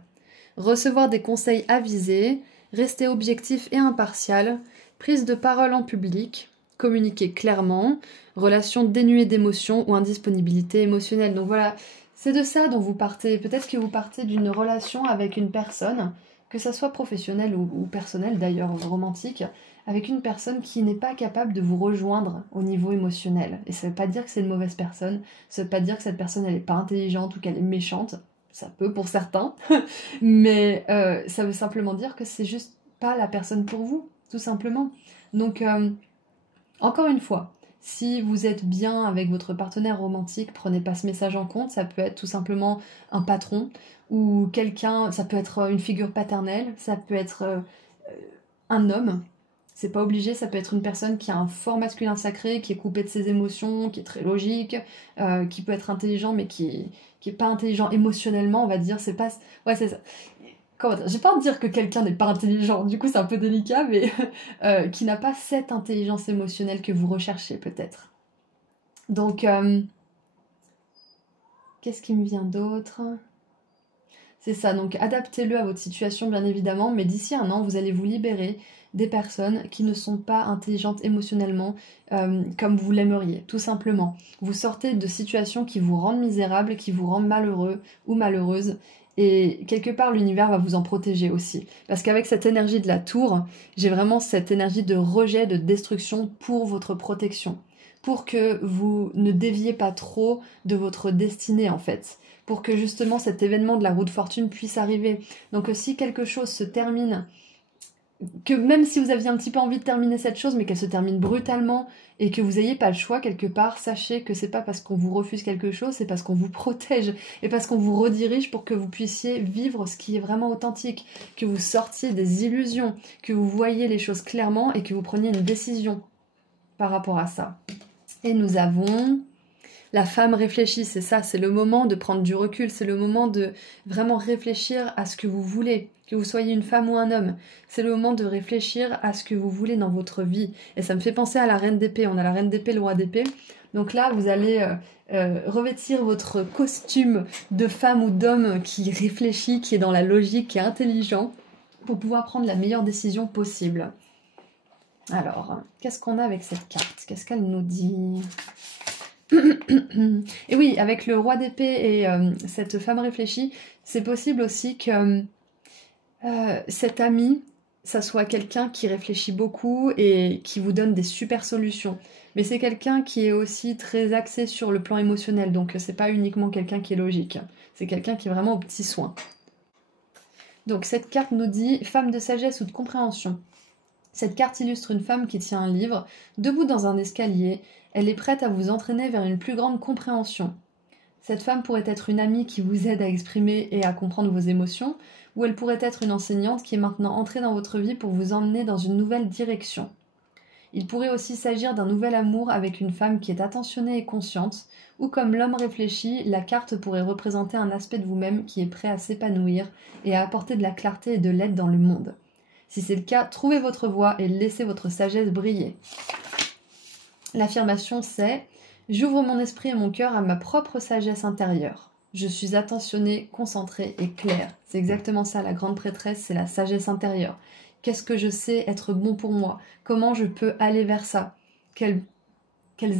Recevoir des conseils avisés, rester objectif et impartial, prise de parole en public, communiquer clairement, relation dénuée d'émotions ou indisponibilité émotionnelle. Donc voilà, c'est de ça dont vous partez. Peut-être que vous partez d'une relation avec une personne, que ça soit professionnelle ou personnelle d'ailleurs, romantique, avec une personne qui n'est pas capable de vous rejoindre au niveau émotionnel. Et ça ne veut pas dire que c'est une mauvaise personne, ça ne veut pas dire que cette personne elle n'est pas intelligente ou qu'elle est méchante, ça peut pour certains, mais ça veut simplement dire que c'est juste pas la personne pour vous, tout simplement. Donc, encore une fois, si vous êtes bien avec votre partenaire romantique, prenez pas ce message en compte, ça peut être tout simplement un patron, ou quelqu'un, ça peut être une figure paternelle, ça peut être un homme. C'est pas obligé, ça peut être une personne qui a un fort masculin sacré, qui est coupé de ses émotions, qui est très logique, qui peut être intelligent, mais qui est pas intelligent émotionnellement, on va dire. C'est pas... Ouais, c'est ça. Comment dire, j'ai pas envie de dire que quelqu'un n'est pas intelligent, du coup c'est un peu délicat, mais qui n'a pas cette intelligence émotionnelle que vous recherchez peut-être. Donc, qu'est-ce qui me vient d'autre ? C'est ça, donc adaptez-le à votre situation bien évidemment, mais d'ici 1 an, vous allez vous libérer des personnes qui ne sont pas intelligentes émotionnellement comme vous l'aimeriez, tout simplement. Vous sortez de situations qui vous rendent misérable, qui vous rendent malheureux ou malheureuse, et quelque part l'univers va vous en protéger aussi. Parce qu'avec cette énergie de la tour, j'ai vraiment cette énergie de rejet, de destruction pour votre protection, pour que vous ne déviez pas trop de votre destinée en fait, pour que justement cet événement de la roue de fortune puisse arriver. Donc si quelque chose se termine, que même si vous aviez un petit peu envie de terminer cette chose, mais qu'elle se termine brutalement et que vous n'ayez pas le choix quelque part, sachez que c'est pas parce qu'on vous refuse quelque chose, c'est parce qu'on vous protège et parce qu'on vous redirige pour que vous puissiez vivre ce qui est vraiment authentique, que vous sortiez des illusions, que vous voyiez les choses clairement et que vous preniez une décision par rapport à ça. Et nous avons... La femme réfléchit, c'est ça, c'est le moment de prendre du recul, c'est le moment de vraiment réfléchir à ce que vous voulez, que vous soyez une femme ou un homme. C'est le moment de réfléchir à ce que vous voulez dans votre vie. Et ça me fait penser à la reine d'épée, on a la reine d'épée, le roi d'épée. Donc là, vous allez revêtir votre costume de femme ou d'homme qui réfléchit, qui est dans la logique, qui est intelligent, pour pouvoir prendre la meilleure décision possible. Alors, qu'est-ce qu'on a avec cette carte? Qu'est-ce qu'elle nous dit ? Et oui, avec le roi d'épée et cette femme réfléchie, c'est possible aussi que cet ami, ça soit quelqu'un qui réfléchit beaucoup et qui vous donne des super solutions. Mais c'est quelqu'un qui est aussi très axé sur le plan émotionnel, donc c'est pas uniquement quelqu'un qui est logique. C'est quelqu'un qui est vraiment au petit soin. Donc cette carte nous dit femme de sagesse ou de compréhension. Cette carte illustre une femme qui tient un livre, debout dans un escalier. Elle est prête à vous entraîner vers une plus grande compréhension. Cette femme pourrait être une amie qui vous aide à exprimer et à comprendre vos émotions, ou elle pourrait être une enseignante qui est maintenant entrée dans votre vie pour vous emmener dans une nouvelle direction. Il pourrait aussi s'agir d'un nouvel amour avec une femme qui est attentionnée et consciente, ou comme l'homme réfléchi, la carte pourrait représenter un aspect de vous-même qui est prêt à s'épanouir et à apporter de la clarté et de l'aide dans le monde. Si c'est le cas, trouvez votre voie et laissez votre sagesse briller. L'affirmation c'est « J'ouvre mon esprit et mon cœur à ma propre sagesse intérieure. Je suis attentionnée, concentrée et claire. » C'est exactement ça, la grande prêtresse, c'est la sagesse intérieure. Qu'est-ce que je sais être bon pour moi? Comment je peux aller vers ça? Quelles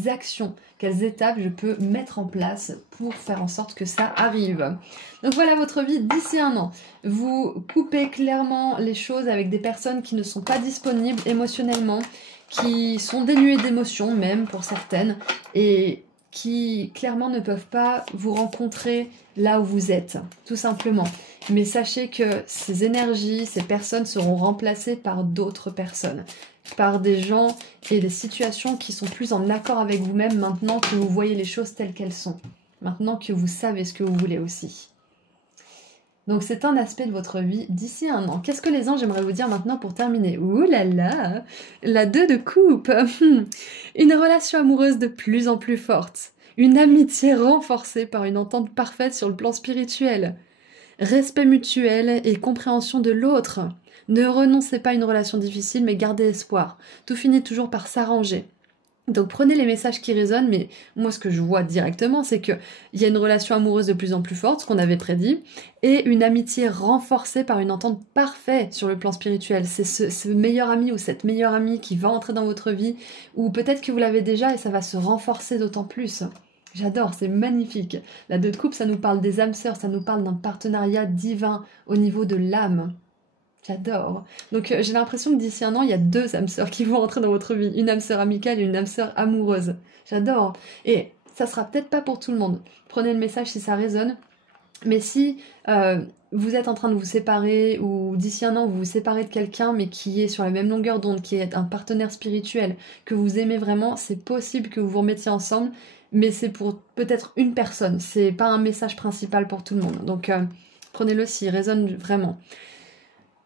actions, quelles étapes je peux mettre en place pour faire en sorte que ça arrive. Donc voilà votre vie d'ici 1 an. Vous coupez clairement les choses avec des personnes qui ne sont pas disponibles émotionnellement, qui sont dénuées d'émotions même pour certaines, et qui clairement ne peuvent pas vous rencontrer là où vous êtes, tout simplement. Mais sachez que ces énergies, ces personnes seront remplacées par d'autres personnes. par des gens et des situations qui sont plus en accord avec vous-même maintenant que vous voyez les choses telles qu'elles sont. Maintenant que vous savez ce que vous voulez aussi. Donc c'est un aspect de votre vie d'ici un an. Qu'est-ce que les anges aimeraient vous dire maintenant pour terminer? Ouh là là, la 2 de coupe. Une relation amoureuse de plus en plus forte. Une amitié renforcée par une entente parfaite sur le plan spirituel. Respect mutuel et compréhension de l'autre. Ne renoncez pas à une relation difficile, mais gardez espoir. Tout finit toujours par s'arranger. Donc prenez les messages qui résonnent, mais moi ce que je vois directement, c'est qu'il y a une relation amoureuse de plus en plus forte, ce qu'on avait prédit, et une amitié renforcée par une entente parfaite sur le plan spirituel. C'est ce meilleur ami ou cette meilleure amie qui va entrer dans votre vie, ou peut-être que vous l'avez déjà et ça va se renforcer d'autant plus. J'adore, c'est magnifique. La 2 de coupe, ça nous parle des âmes sœurs, ça nous parle d'un partenariat divin au niveau de l'âme. J'adore. Donc j'ai l'impression que d'ici un an, il y a 2 âmes sœurs qui vont entrer dans votre vie. Une âme sœur amicale et une âme sœur amoureuse. J'adore. Et ça sera peut-être pas pour tout le monde. Prenez le message si ça résonne. Mais si vous êtes en train de vous séparer ou d'ici un an vous vous séparez de quelqu'un mais qui est sur la même longueur d'onde, qui est un partenaire spirituel, que vous aimez vraiment, c'est possible que vous vous remettiez ensemble, mais c'est pour peut-être une personne. C'est pas un message principal pour tout le monde. Donc prenez-le s'il résonne vraiment.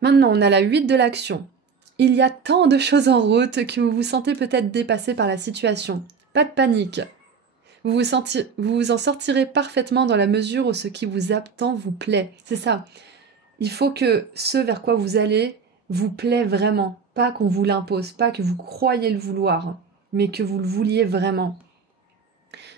Maintenant, on a la 8 de l'action. Il y a tant de choses en route que vous vous sentez peut-être dépassé par la situation. Pas de panique. Vous vous en sortirez parfaitement dans la mesure où ce qui vous attend vous plaît. C'est ça. Il faut que ce vers quoi vous allez vous plaît vraiment. Pas qu'on vous l'impose, pas que vous croyez le vouloir, mais que vous le vouliez vraiment.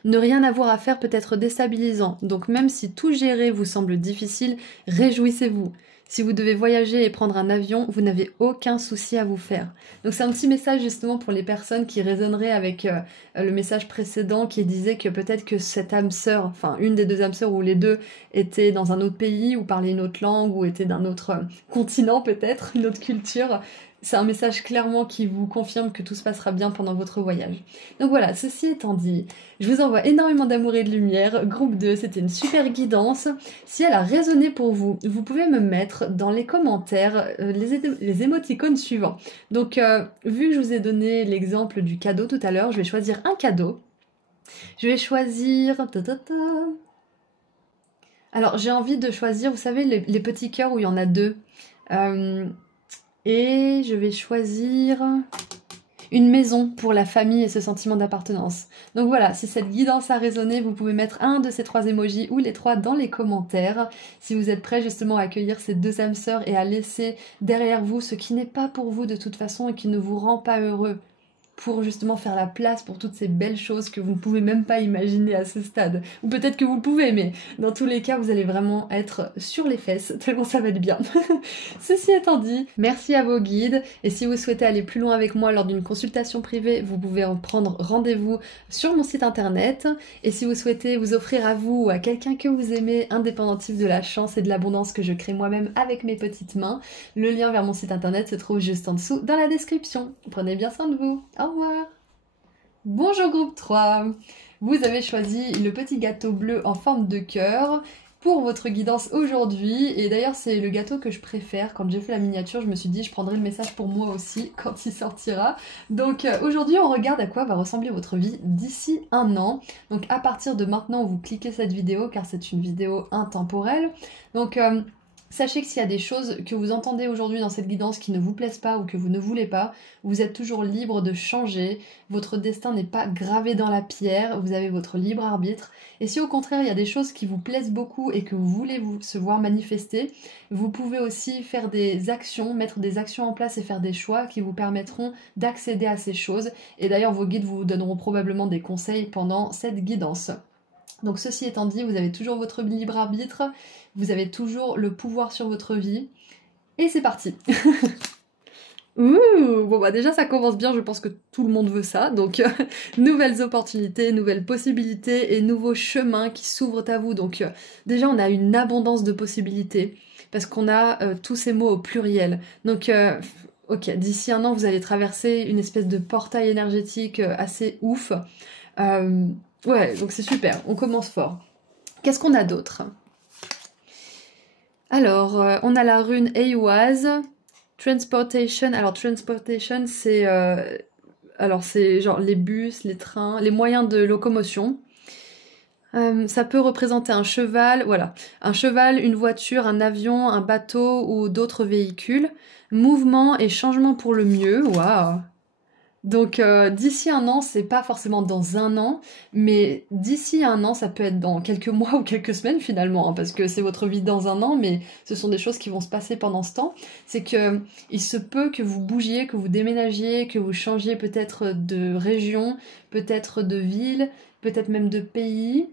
Ne rien avoir à faire peut être déstabilisant, donc même si tout gérer vous semble difficile, réjouissez-vous. Si vous devez voyager et prendre un avion, vous n'avez aucun souci à vous faire. Donc c'est un petit message justement pour les personnes qui résonneraient avec le message précédent qui disait que peut-être que cette âme sœur, enfin une des 2 âmes sœurs ou les 2 étaient dans un autre pays ou parlaient une autre langue ou étaient d'un autre continent peut-être, une autre culture. C'est un message clairement qui vous confirme que tout se passera bien pendant votre voyage. Donc voilà, ceci étant dit, je vous envoie énormément d'amour et de lumière. Groupe 2, c'était une super guidance. Si elle a résonné pour vous, vous pouvez me mettre dans les commentaires les émoticônes suivants. Donc, vu que je vous ai donné l'exemple du cadeau tout à l'heure, je vais choisir un cadeau. Je vais choisir... Alors, j'ai envie de choisir, vous savez, les petits cœurs où il y en a 2. Et je vais choisir une maison pour la famille et ce sentiment d'appartenance. Donc voilà, si cette guidance a résonné, vous pouvez mettre un de ces 3 emojis ou les 3 dans les commentaires. Si vous êtes prêts justement à accueillir ces 2 âmes sœurs et à laisser derrière vous ce qui n'est pas pour vous de toute façon et qui ne vous rend pas heureux, pour justement faire la place pour toutes ces belles choses que vous ne pouvez même pas imaginer à ce stade. Ou peut-être que vous le pouvez, mais dans tous les cas, vous allez vraiment être sur les fesses, tellement ça va être bien. Ceci étant dit, merci à vos guides, et si vous souhaitez aller plus loin avec moi lors d'une consultation privée, vous pouvez en prendre rendez-vous sur mon site internet, et si vous souhaitez vous offrir à vous ou à quelqu'un que vous aimez un dépendentif de la chance et de l'abondance que je crée moi-même avec mes petites mains, le lien vers mon site internet se trouve juste en dessous dans la description. Prenez bien soin de vous. Au revoir. Bonjour groupe 3. Vous avez choisi le petit gâteau bleu en forme de cœur pour votre guidance aujourd'hui. Et d'ailleurs, c'est le gâteau que je préfère. Quand j'ai fait la miniature, je me suis dit je prendrai le message pour moi aussi quand il sortira. Donc aujourd'hui, on regarde à quoi va ressembler votre vie d'ici un an. Donc à partir de maintenant, vous cliquez cette vidéo car c'est une vidéo intemporelle. Donc sachez que s'il y a des choses que vous entendez aujourd'hui dans cette guidance qui ne vous plaisent pas ou que vous ne voulez pas, vous êtes toujours libre de changer. Votre destin n'est pas gravé dans la pierre, vous avez votre libre arbitre. Et si au contraire il y a des choses qui vous plaisent beaucoup et que vous voulez se voir manifester, vous pouvez aussi faire des actions, mettre des actions en place et faire des choix qui vous permettront d'accéder à ces choses. Et d'ailleurs vos guides vous donneront probablement des conseils pendant cette guidance. Donc ceci étant dit, vous avez toujours votre libre arbitre, vous avez toujours le pouvoir sur votre vie, et c'est parti. Ouh, bon bah déjà ça commence bien, je pense que tout le monde veut ça, donc nouvelles opportunités, nouvelles possibilités et nouveaux chemins qui s'ouvrent à vous, donc déjà on a une abondance de possibilités, parce qu'on a tous ces mots au pluriel, donc ok, d'ici un an vous allez traverser une espèce de portail énergétique assez ouf. Ouais, donc c'est super, on commence fort. Qu'est-ce qu'on a d'autre? Alors, on a la rune Eihwaz. Transportation, alors transportation c'est genre les bus, les trains, les moyens de locomotion. Ça peut représenter un cheval, voilà, un cheval, une voiture, un avion, un bateau ou d'autres véhicules. Mouvement et changement pour le mieux, waouh! Donc d'ici un an, c'est pas forcément dans un an, mais d'ici un an, ça peut être dans quelques mois ou quelques semaines finalement, hein, parce que c'est votre vie dans un an, mais ce sont des choses qui vont se passer pendant ce temps. C'est que il se peut que vous bougiez, que vous déménagiez, que vous changiez peut-être de région, peut-être de ville, peut-être même de pays,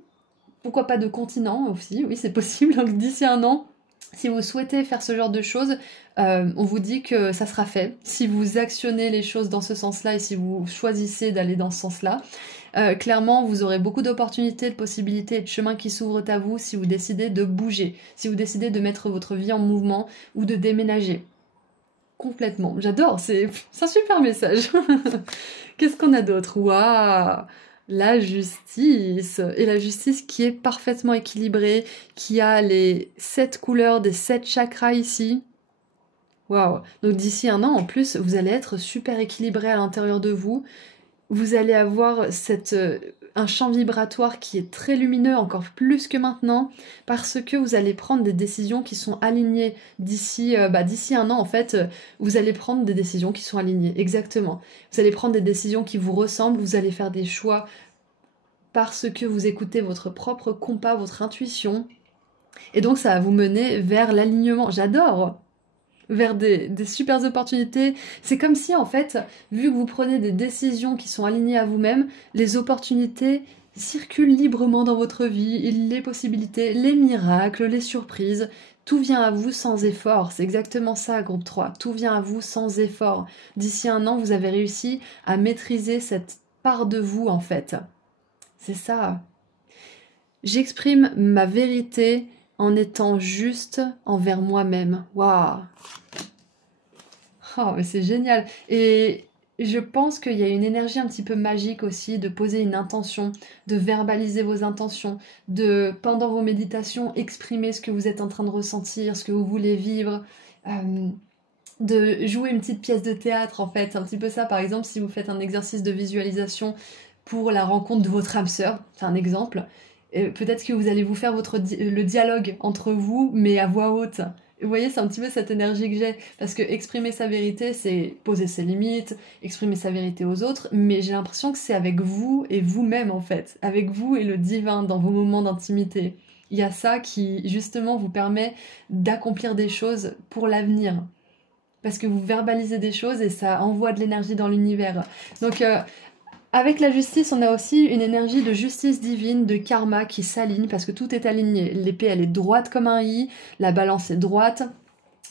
pourquoi pas de continent aussi, oui c'est possible. Donc d'ici un an, si vous souhaitez faire ce genre de choses, on vous dit que ça sera fait. Si vous actionnez les choses dans ce sens-là et si vous choisissez d'aller dans ce sens-là, clairement, vous aurez beaucoup d'opportunités, de possibilités et de chemins qui s'ouvrent à vous si vous décidez de bouger, si vous décidez de mettre votre vie en mouvement ou de déménager. Complètement. J'adore, c'est un super message. Qu'est-ce qu'on a d'autre? Waouh! La justice. Et la justice qui est parfaitement équilibrée, qui a les 7 couleurs des 7 chakras ici. Waouh! Donc d'ici un an, en plus, vous allez être super équilibré à l'intérieur de vous. Vous allez avoir un champ vibratoire qui est très lumineux, encore plus que maintenant, parce que vous allez prendre des décisions qui sont alignées d'ici un an, en fait, vous allez prendre des décisions qui sont alignées, exactement. Vous allez prendre des décisions qui vous ressemblent, vous allez faire des choix parce que vous écoutez votre propre compas, votre intuition, et donc ça va vous mener vers l'alignement. J'adore! Vers des super opportunités. C'est comme si, en fait, vu que vous prenez des décisions qui sont alignées à vous-même, les opportunités circulent librement dans votre vie, les possibilités, les miracles, les surprises, tout vient à vous sans effort. C'est exactement ça, groupe 3. Tout vient à vous sans effort. D'ici un an, vous avez réussi à maîtriser cette part de vous, en fait. C'est ça. J'exprime ma vérité en étant juste envers moi-même. Waouh! Oh, mais c'est génial. Et je pense qu'il y a une énergie un petit peu magique aussi de poser une intention, de verbaliser vos intentions, de, pendant vos méditations, exprimer ce que vous êtes en train de ressentir, ce que vous voulez vivre. De jouer une petite pièce de théâtre en fait. C'est un petit peu ça, par exemple, si vous faites un exercice de visualisation pour la rencontre de votre âme sœur, c'est un exemple. Peut-être que vous allez vous faire le dialogue entre vous, mais à voix haute. Vous voyez, c'est un petit peu cette énergie que j'ai, parce que exprimer sa vérité, c'est poser ses limites, exprimer sa vérité aux autres, mais j'ai l'impression que c'est avec vous et vous-même en fait, avec vous et le divin dans vos moments d'intimité. Il y a ça qui justement vous permet d'accomplir des choses pour l'avenir. Parce que vous verbalisez des choses et ça envoie de l'énergie dans l'univers. Donc avec la justice, on a aussi une énergie de justice divine, de karma qui s'aligne parce que tout est aligné. L'épée, elle est droite comme un i, la balance est droite.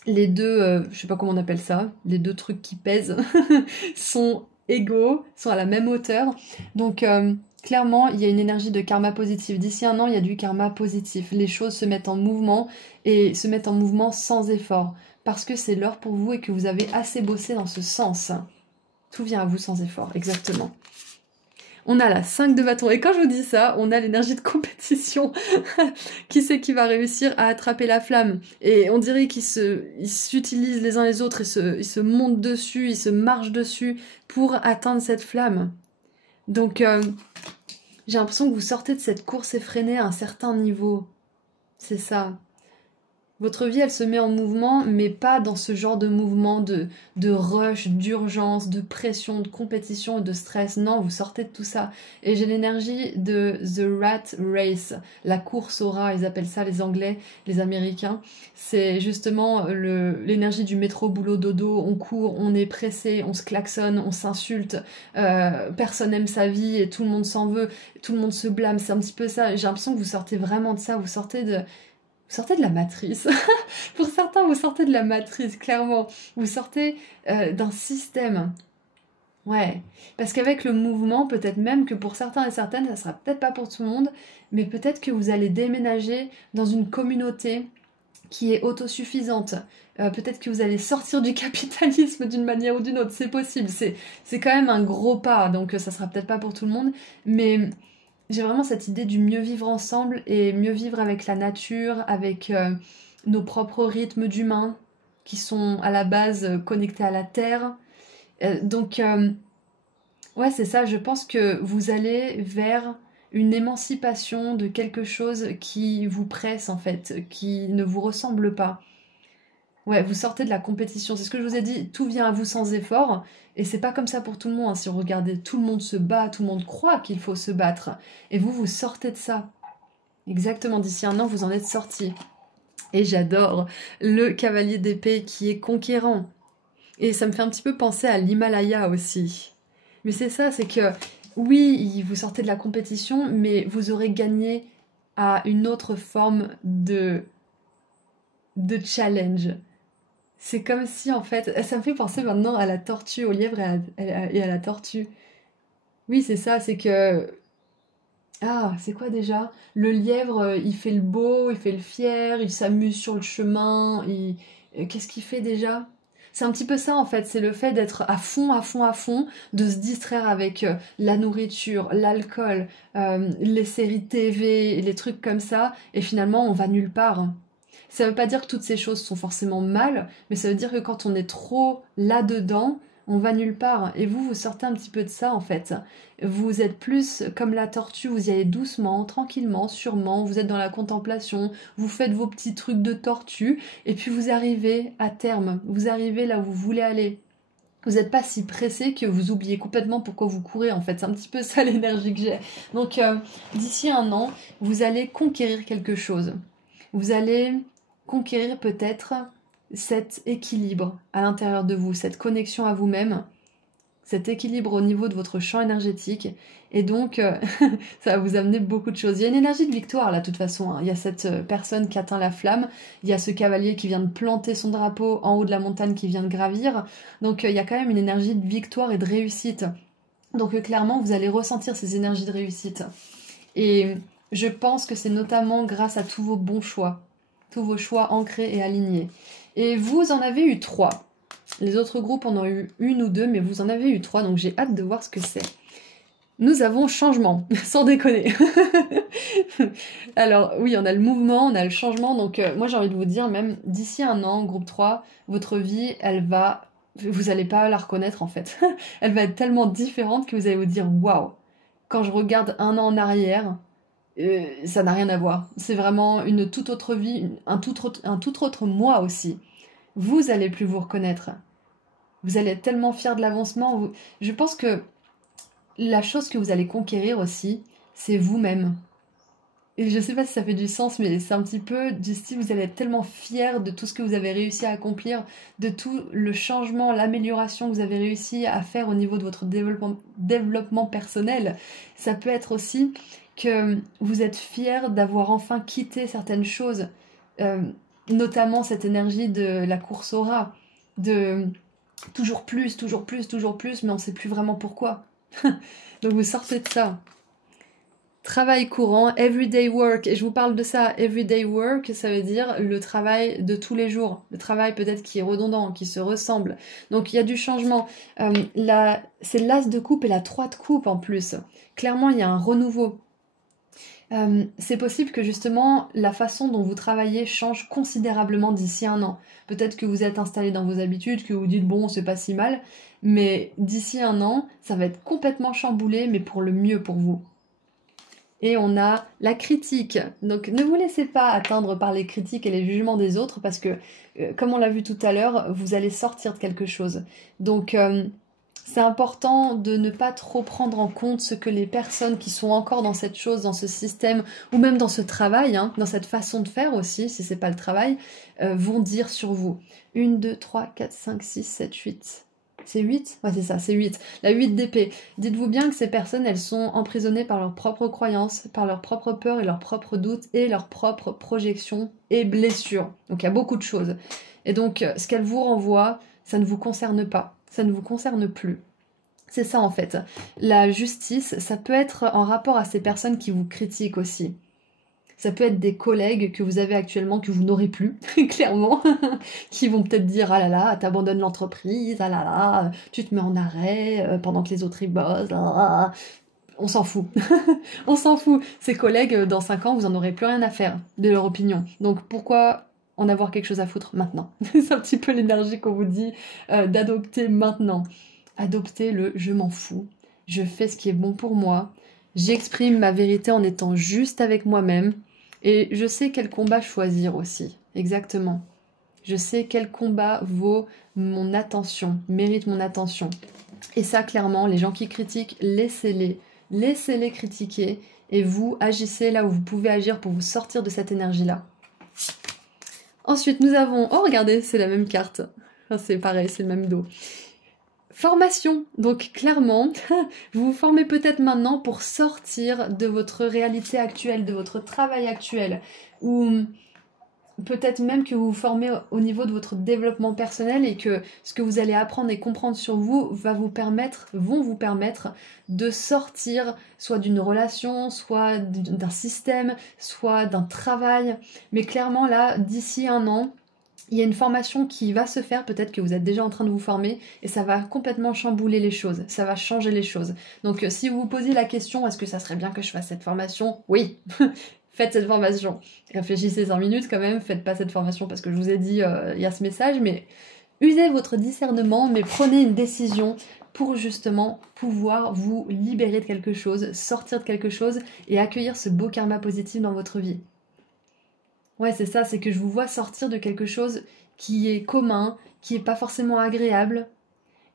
Les deux, je sais pas comment on appelle ça, les deux trucs qui pèsent sont égaux, sont à la même hauteur. Donc clairement, il y a une énergie de karma positif. D'ici un an, il y a du karma positif. Les choses se mettent en mouvement et se mettent en mouvement sans effort. Parce que c'est l'heure pour vous et que vous avez assez bossé dans ce sens. Tout vient à vous sans effort, exactement. On a la 5 de bâton. Et quand je vous dis ça, on a l'énergie de compétition. Qui c'est qui va réussir à attraper la flamme? Et on dirait qu'ils s'utilisent les uns les autres, ils se montent dessus, ils se marchent dessus pour atteindre cette flamme. Donc, j'ai l'impression que vous sortez de cette course effrénée à un certain niveau. C'est ça. Votre vie, elle se met en mouvement, mais pas dans ce genre de mouvement de rush, d'urgence, de pression, de compétition et de stress. Non, vous sortez de tout ça. Et j'ai l'énergie de The Rat Race, la course au rat, ils appellent ça les Anglais, les Américains. C'est justement l'énergie du métro, boulot, dodo. On court, on est pressé, on se klaxonne, on s'insulte, personne n'aime sa vie et tout le monde s'en veut, tout le monde se blâme. C'est un petit peu ça. J'ai l'impression que vous sortez vraiment de ça, vous sortez de la matrice. Pour certains, vous sortez de la matrice, clairement. Vous sortez d'un système. Ouais. Parce qu'avec le mouvement, peut-être même que pour certains et certaines, ça sera peut-être pas pour tout le monde, mais peut-être que vous allez déménager dans une communauté qui est autosuffisante. Peut-être que vous allez sortir du capitalisme d'une manière ou d'une autre. C'est possible. C'est quand même un gros pas, donc ça sera peut-être pas pour tout le monde, mais j'ai vraiment cette idée du mieux vivre ensemble et mieux vivre avec la nature, avec nos propres rythmes d'humains. qui sont à la base connectés à la terre. Donc, ouais, c'est ça, je pense que vous allez vers une émancipation de quelque chose qui vous presse en fait, qui ne vous ressemble pas. Ouais, vous sortez de la compétition, c'est ce que je vous ai dit, tout vient à vous sans effort, et c'est pas comme ça pour tout le monde, hein. Si vous regardez, tout le monde se bat, tout le monde croit qu'il faut se battre, et vous, vous sortez de ça. Exactement, d'ici un an, vous en êtes sorti. Et j'adore le cavalier d'épée qui est conquérant. Et ça me fait un petit peu penser à l'Himalaya aussi. Mais c'est ça, c'est que oui, vous sortez de la compétition, mais vous aurez gagné à une autre forme de challenge. C'est comme si en fait, ça me fait penser maintenant à la tortue, au lièvre et à la tortue. Oui, c'est ça, c'est que... Ah, c'est quoi déjà? Le lièvre, il fait le beau, il fait le fier, il s'amuse sur le chemin, qu'est-ce qu'il fait déjà? C'est un petit peu ça en fait, c'est le fait d'être à fond, à fond, à fond, de se distraire avec la nourriture, l'alcool, les séries TV, les trucs comme ça, et finalement on va nulle part. Ça veut pas dire que toutes ces choses sont forcément mal, mais ça veut dire que quand on est trop là-dedans, on va nulle part. Et vous, vous sortez un petit peu de ça en fait. Vous êtes plus comme la tortue, vous y allez doucement, tranquillement, sûrement, vous êtes dans la contemplation, vous faites vos petits trucs de tortue, et puis vous arrivez à terme, vous arrivez là où vous voulez aller. Vous n'êtes pas si pressé que vous oubliez complètement pourquoi vous courez en fait. C'est un petit peu ça l'énergie que j'ai. Donc d'ici un an, vous allez conquérir quelque chose. Vous allez conquérir peut-être cet équilibre à l'intérieur de vous, cette connexion à vous-même, cet équilibre au niveau de votre champ énergétique. Et donc, ça va vous amener beaucoup de choses. Il y a une énergie de victoire là, de toute façon, hein. Il y a cette personne qui atteint la flamme, il y a ce cavalier qui vient de planter son drapeau en haut de la montagne qui vient de gravir. Donc, il y a quand même une énergie de victoire et de réussite. Donc, clairement, vous allez ressentir ces énergies de réussite. Et je pense que c'est notamment grâce à tous vos bons choix. Tous vos choix ancrés et alignés. Et vous en avez eu 3. Les autres groupes en ont eu 1 ou 2, mais vous en avez eu 3, donc j'ai hâte de voir ce que c'est. Nous avons changement, sans déconner. Alors oui, on a le mouvement, on a le changement, donc moi j'ai envie de vous dire, même d'ici un an, groupe 3, votre vie, vous n'allez pas la reconnaître en fait. Elle va être tellement différente que vous allez vous dire, waouh, quand je regarde un an en arrière, ça n'a rien à voir. C'est vraiment une toute autre vie, un tout autre moi aussi. Vous allez plus vous reconnaître. Vous allez être tellement fiers de l'avancement. Je pense que la chose que vous allez conquérir aussi, c'est vous-même. Et je sais pas si ça fait du sens, mais c'est un petit peu du style, vous allez être tellement fiers de tout ce que vous avez réussi à accomplir, de tout le changement, l'amélioration que vous avez réussi à faire au niveau de votre développement personnel. Ça peut être aussi que vous êtes fiers d'avoir enfin quitté certaines choses, notamment cette énergie de la course au rat, de toujours plus, toujours plus, toujours plus, mais on ne sait plus vraiment pourquoi. Donc vous sortez de ça. Travail courant, everyday work, et je vous parle de ça, everyday work, ça veut dire le travail de tous les jours, le travail peut-être qui est redondant, qui se ressemble. Donc il y a du changement. C'est l'as de coupe et la 3 de coupe en plus. Clairement, il y a un renouveau. C'est possible que justement la façon dont vous travaillez change considérablement d'ici un an. Peut-être que vous êtes installé dans vos habitudes, que vous dites bon c'est pas si mal, mais d'ici un an ça va être complètement chamboulé mais pour le mieux pour vous. Et on a la critique. Donc ne vous laissez pas atteindre par les critiques et les jugements des autres parce que comme on l'a vu tout à l'heure, vous allez sortir de quelque chose. Donc c'est important de ne pas trop prendre en compte ce que les personnes qui sont encore dans cette chose, dans ce système, ou même dans ce travail, hein, dans cette façon de faire aussi, si c'est pas le travail, vont dire sur vous. 1, 2, 3, 4, 5, 6, 7, 8. C'est 8? Ouais, c'est ça, c'est 8. La 8 d'épée. Dites-vous bien que ces personnes, elles sont emprisonnées par leurs propres croyances, par leurs propres peurs et leurs propres doutes et leurs propres projections et blessures. Donc il y a beaucoup de choses. Et donc, ce qu'elles vous renvoient, ça ne vous concerne pas. Ça ne vous concerne plus. C'est ça en fait. La justice, ça peut être en rapport à ces personnes qui vous critiquent aussi. Ça peut être des collègues que vous avez actuellement que vous n'aurez plus, clairement, qui vont peut-être dire « Ah là là, t'abandonnes l'entreprise, ah là là, tu te mets en arrêt pendant que les autres y bossent, ah, ah. » On s'en fout. On s'en fout. Ces collègues, dans 5 ans, vous en aurez plus rien à faire de leur opinion. Donc pourquoi en avoir quelque chose à foutre maintenant. C'est un petit peu l'énergie qu'on vous dit d'adopter maintenant. Adopter le je m'en fous, je fais ce qui est bon pour moi, j'exprime ma vérité en étant juste avec moi-même et je sais quel combat choisir aussi, exactement. Je sais quel combat vaut mon attention, mérite mon attention. Et ça, clairement, les gens qui critiquent, laissez-les critiquer et vous agissez là où vous pouvez agir pour vous sortir de cette énergie-là. Ensuite, nous avons... Oh, regardez, c'est la même carte. Enfin, c'est pareil, c'est le même dos. Formation. Donc, clairement, vous vous formez peut-être maintenant pour sortir de votre réalité actuelle, de votre travail actuel. Ou peut-être même que vous vous formez au niveau de votre développement personnel et que ce que vous allez apprendre et comprendre sur vous vont vous permettre de sortir soit d'une relation, soit d'un système, soit d'un travail. Mais clairement là, d'ici un an, il y a une formation qui va se faire, peut-être que vous êtes déjà en train de vous former, et ça va complètement chambouler les choses, ça va changer les choses. Donc si vous vous posez la question, est-ce que ça serait bien que je fasse cette formation? Oui. Faites cette formation. Réfléchissez 5 minutes quand même, faites pas cette formation parce que je vous ai dit, il y a ce message, mais usez votre discernement, mais prenez une décision pour justement pouvoir vous libérer de quelque chose, sortir de quelque chose et accueillir ce beau karma positif dans votre vie. Ouais, c'est ça, c'est que je vous vois sortir de quelque chose qui est commun, qui est pas forcément agréable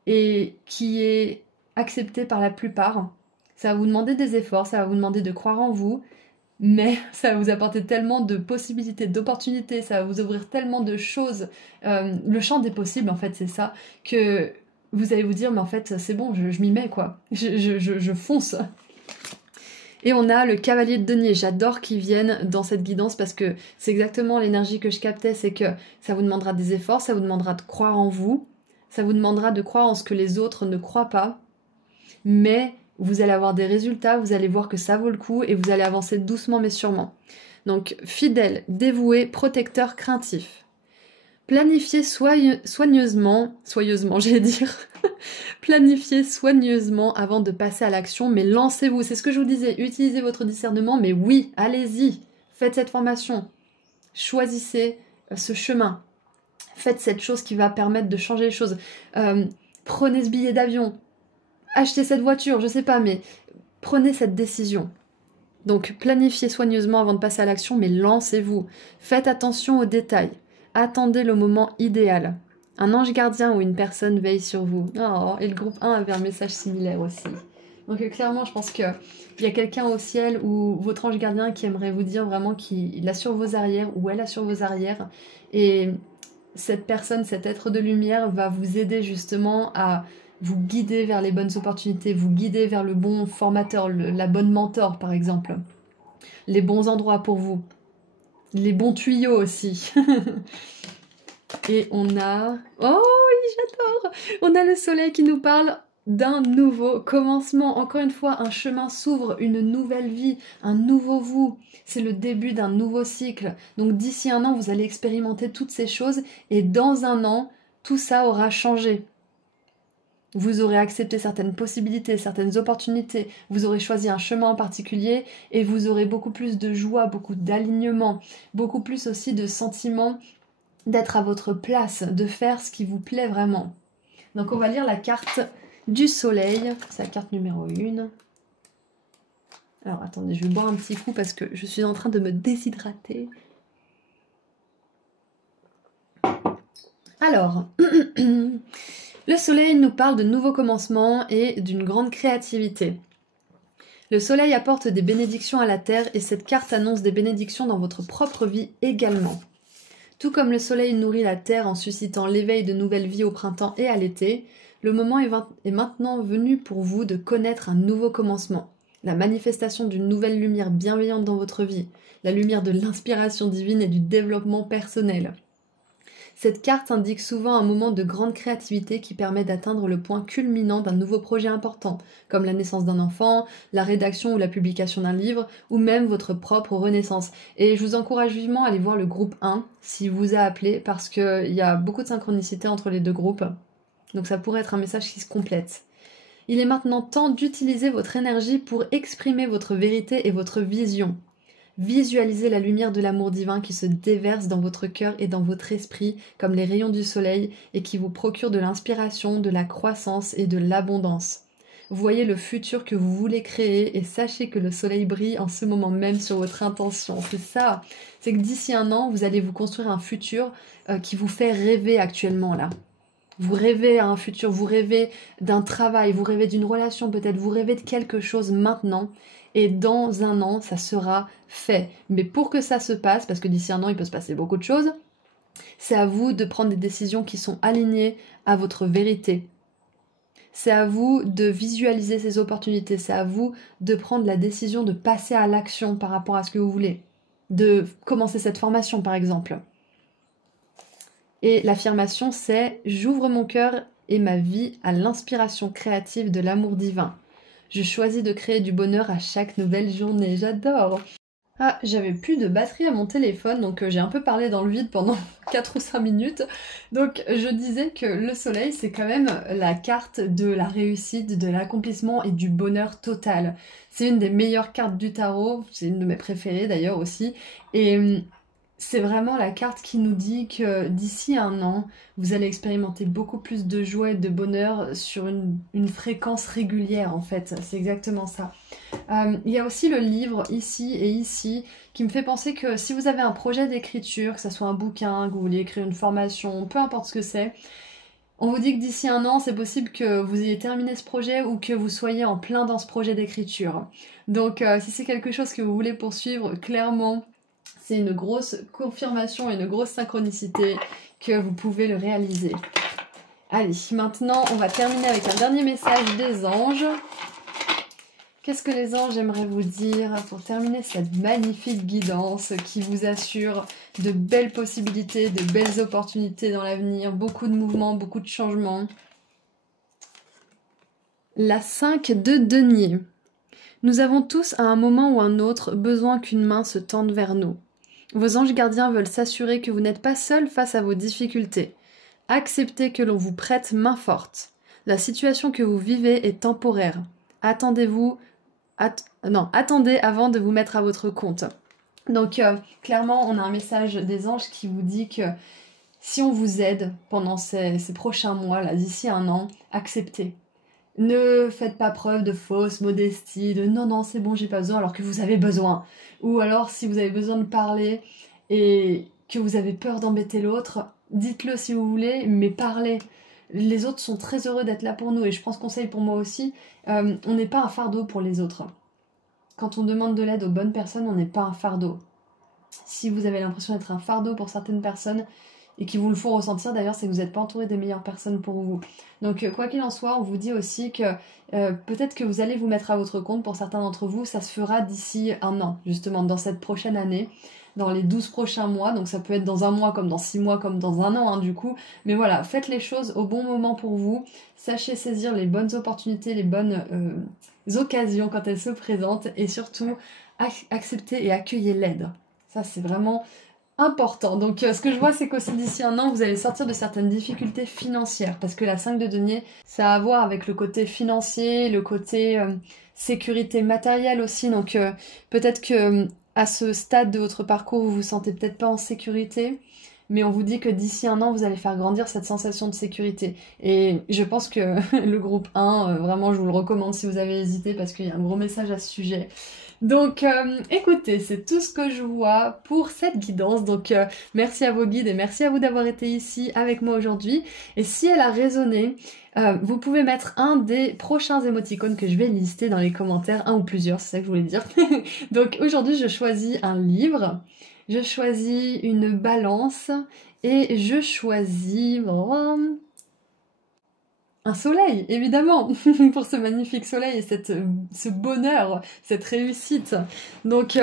et qui est accepté par la plupart. Ça va vous demander des efforts, ça va vous demander de croire en vous, mais ça va vous apporter tellement de possibilités, d'opportunités, ça va vous ouvrir tellement de choses. Le champ des possibles, en fait, c'est ça, que vous allez vous dire, mais en fait, c'est bon, je m'y mets, quoi. Je fonce. Et on a le cavalier de denier. J'adore qu'ils viennent dans cette guidance parce que c'est exactement l'énergie que je captais, c'est que ça vous demandera des efforts, ça vous demandera de croire en vous, ça vous demandera de croire en ce que les autres ne croient pas, mais vous allez avoir des résultats, vous allez voir que ça vaut le coup et vous allez avancer doucement mais sûrement. Donc fidèle, dévoué, protecteur, craintif. Planifiez soigneusement, j'allais dire, planifiez soigneusement avant de passer à l'action, mais lancez-vous, c'est ce que je vous disais, utilisez votre discernement, mais oui, allez-y, faites cette formation, choisissez ce chemin, faites cette chose qui va permettre de changer les choses, prenez ce billet d'avion, achetez cette voiture, je sais pas, mais prenez cette décision. Donc planifiez soigneusement avant de passer à l'action, mais lancez-vous. Faites attention aux détails. Attendez le moment idéal. Un ange gardien ou une personne veille sur vous. Oh, et le groupe 1 avait un message similaire aussi. Donc clairement, je pense qu'il y a quelqu'un au ciel ou votre ange gardien qui aimerait vous dire vraiment qu'il a sur vos arrières ou elle a sur vos arrières. Et cette personne, cet être de lumière va vous aider justement à vous guider vers les bonnes opportunités, vous guider vers le bon formateur, la bonne mentor par exemple, les bons endroits pour vous, les bons tuyaux aussi. Et on a... Oh oui, j'adore! On a le soleil qui nous parle d'un nouveau commencement. Encore une fois, un chemin s'ouvre, une nouvelle vie, un nouveau vous. C'est le début d'un nouveau cycle. Donc d'ici un an, vous allez expérimenter toutes ces choses et dans un an, tout ça aura changé. Vous aurez accepté certaines possibilités, certaines opportunités, vous aurez choisi un chemin en particulier et vous aurez beaucoup plus de joie, beaucoup d'alignement, beaucoup plus aussi de sentiment d'être à votre place, de faire ce qui vous plaît vraiment. Donc on va lire la carte du soleil, c'est la carte numéro 1. Alors attendez, je vais boire un petit coup parce que je suis en train de me déshydrater. Alors... Le soleil nous parle de nouveaux commencements et d'une grande créativité. Le soleil apporte des bénédictions à la terre et cette carte annonce des bénédictions dans votre propre vie également. Tout comme le soleil nourrit la terre en suscitant l'éveil de nouvelles vies au printemps et à l'été, le moment est maintenant venu pour vous de connaître un nouveau commencement, la manifestation d'une nouvelle lumière bienveillante dans votre vie, la lumière de l'inspiration divine et du développement personnel. Cette carte indique souvent un moment de grande créativité qui permet d'atteindre le point culminant d'un nouveau projet important, comme la naissance d'un enfant, la rédaction ou la publication d'un livre, ou même votre propre renaissance. Et je vous encourage vivement à aller voir le groupe 1, s'il vous a appelé, parce qu'il y a beaucoup de synchronicité entre les deux groupes. Donc ça pourrait être un message qui se complète. Il est maintenant temps d'utiliser votre énergie pour exprimer votre vérité et votre vision. Visualisez la lumière de l'amour divin qui se déverse dans votre cœur et dans votre esprit comme les rayons du soleil et qui vous procure de l'inspiration, de la croissance et de l'abondance. Voyez le futur que vous voulez créer et sachez que le soleil brille en ce moment même sur votre intention. C'est ça, c'est que d'ici un an, vous allez vous construire un futur qui vous fait rêver actuellement là. Vous rêvez à un futur, vous rêvez d'un travail, vous rêvez d'une relation peut-être, vous rêvez de quelque chose maintenant et dans un an, ça sera fait. Mais pour que ça se passe, parce que d'ici un an, il peut se passer beaucoup de choses, c'est à vous de prendre des décisions qui sont alignées à votre vérité. C'est à vous de visualiser ces opportunités, c'est à vous de prendre la décision de passer à l'action par rapport à ce que vous voulez, de commencer cette formation par exemple. Et l'affirmation c'est « J'ouvre mon cœur et ma vie à l'inspiration créative de l'amour divin. Je choisis de créer du bonheur à chaque nouvelle journée. » J'adore! Ah, j'avais plus de batterie à mon téléphone, donc j'ai un peu parlé dans le vide pendant 4 ou 5 minutes. Donc je disais que le soleil, c'est quand même la carte de la réussite, de l'accomplissement et du bonheur total. C'est une des meilleures cartes du tarot, c'est une de mes préférées d'ailleurs aussi. Et c'est vraiment la carte qui nous dit que d'ici un an, vous allez expérimenter beaucoup plus de joie et de bonheur sur une fréquence régulière en fait. C'est exactement ça. Il y a aussi le livre Ici et Ici qui me fait penser que si vous avez un projet d'écriture, que ce soit un bouquin, que vous vouliez écrire une formation, peu importe ce que c'est, on vous dit que d'ici un an, c'est possible que vous ayez terminé ce projet ou que vous soyez en plein dans ce projet d'écriture. Donc si c'est quelque chose que vous voulez poursuivre, clairement, c'est une grosse confirmation et une grosse synchronicité que vous pouvez le réaliser. Allez, maintenant, on va terminer avec un dernier message des anges. Qu'est-ce que les anges aimeraient vous dire pour terminer cette magnifique guidance qui vous assure de belles possibilités, de belles opportunités dans l'avenir, beaucoup de mouvements, beaucoup de changements. La 5 de denier. Nous avons tous à un moment ou un autre besoin qu'une main se tende vers nous. Vos anges gardiens veulent s'assurer que vous n'êtes pas seul face à vos difficultés. Acceptez que l'on vous prête main forte. La situation que vous vivez est temporaire. Attendez avant de vous mettre à votre compte. Donc clairement, on a un message des anges qui vous dit que si on vous aide pendant ces prochains mois, là, d'ici un an, acceptez. Ne faites pas preuve de fausse modestie, de non, c'est bon, j'ai pas besoin, alors que vous avez besoin. Ou alors, si vous avez besoin de parler et que vous avez peur d'embêter l'autre, dites-le si vous voulez, mais parlez. Les autres sont très heureux d'être là pour nous, et je prends ce conseil pour moi aussi, on n'est pas un fardeau pour les autres. Quand on demande de l'aide aux bonnes personnes, on n'est pas un fardeau. Si vous avez l'impression d'être un fardeau pour certaines personnes, et qui vous le font ressentir d'ailleurs, c'est que vous n'êtes pas entouré des meilleures personnes pour vous. Donc quoi qu'il en soit, on vous dit aussi que peut-être que vous allez vous mettre à votre compte pour certains d'entre vous, ça se fera d'ici un an, justement, dans cette prochaine année, dans les 12 prochains mois, donc ça peut être dans un mois, comme dans 6 mois, comme dans un an, du coup. Mais voilà, faites les choses au bon moment pour vous, sachez saisir les bonnes opportunités, les bonnes occasions quand elles se présentent, et surtout, acceptez et accueillez l'aide. Ça, c'est vraiment important. Donc ce que je vois, c'est qu'aussi d'ici un an, vous allez sortir de certaines difficultés financières, parce que la 5 de denier, ça a à voir avec le côté financier, le côté sécurité matérielle aussi, donc peut-être que à ce stade de votre parcours, vous vous sentez peut-être pas en sécurité, mais on vous dit que d'ici un an, vous allez faire grandir cette sensation de sécurité. Et je pense que le groupe 1, vraiment, je vous le recommande si vous avez hésité, parce qu'il y a un gros message à ce sujet. Donc écoutez, c'est tout ce que je vois pour cette guidance, donc merci à vos guides et merci à vous d'avoir été ici avec moi aujourd'hui. Et si elle a résonné, vous pouvez mettre un des prochains émoticônes que je vais lister dans les commentaires, un ou plusieurs, c'est ça que je voulais dire. Donc aujourd'hui je choisis un livre, je choisis une balance et je choisis un soleil, évidemment, pour ce magnifique soleil et ce bonheur, cette réussite. Donc,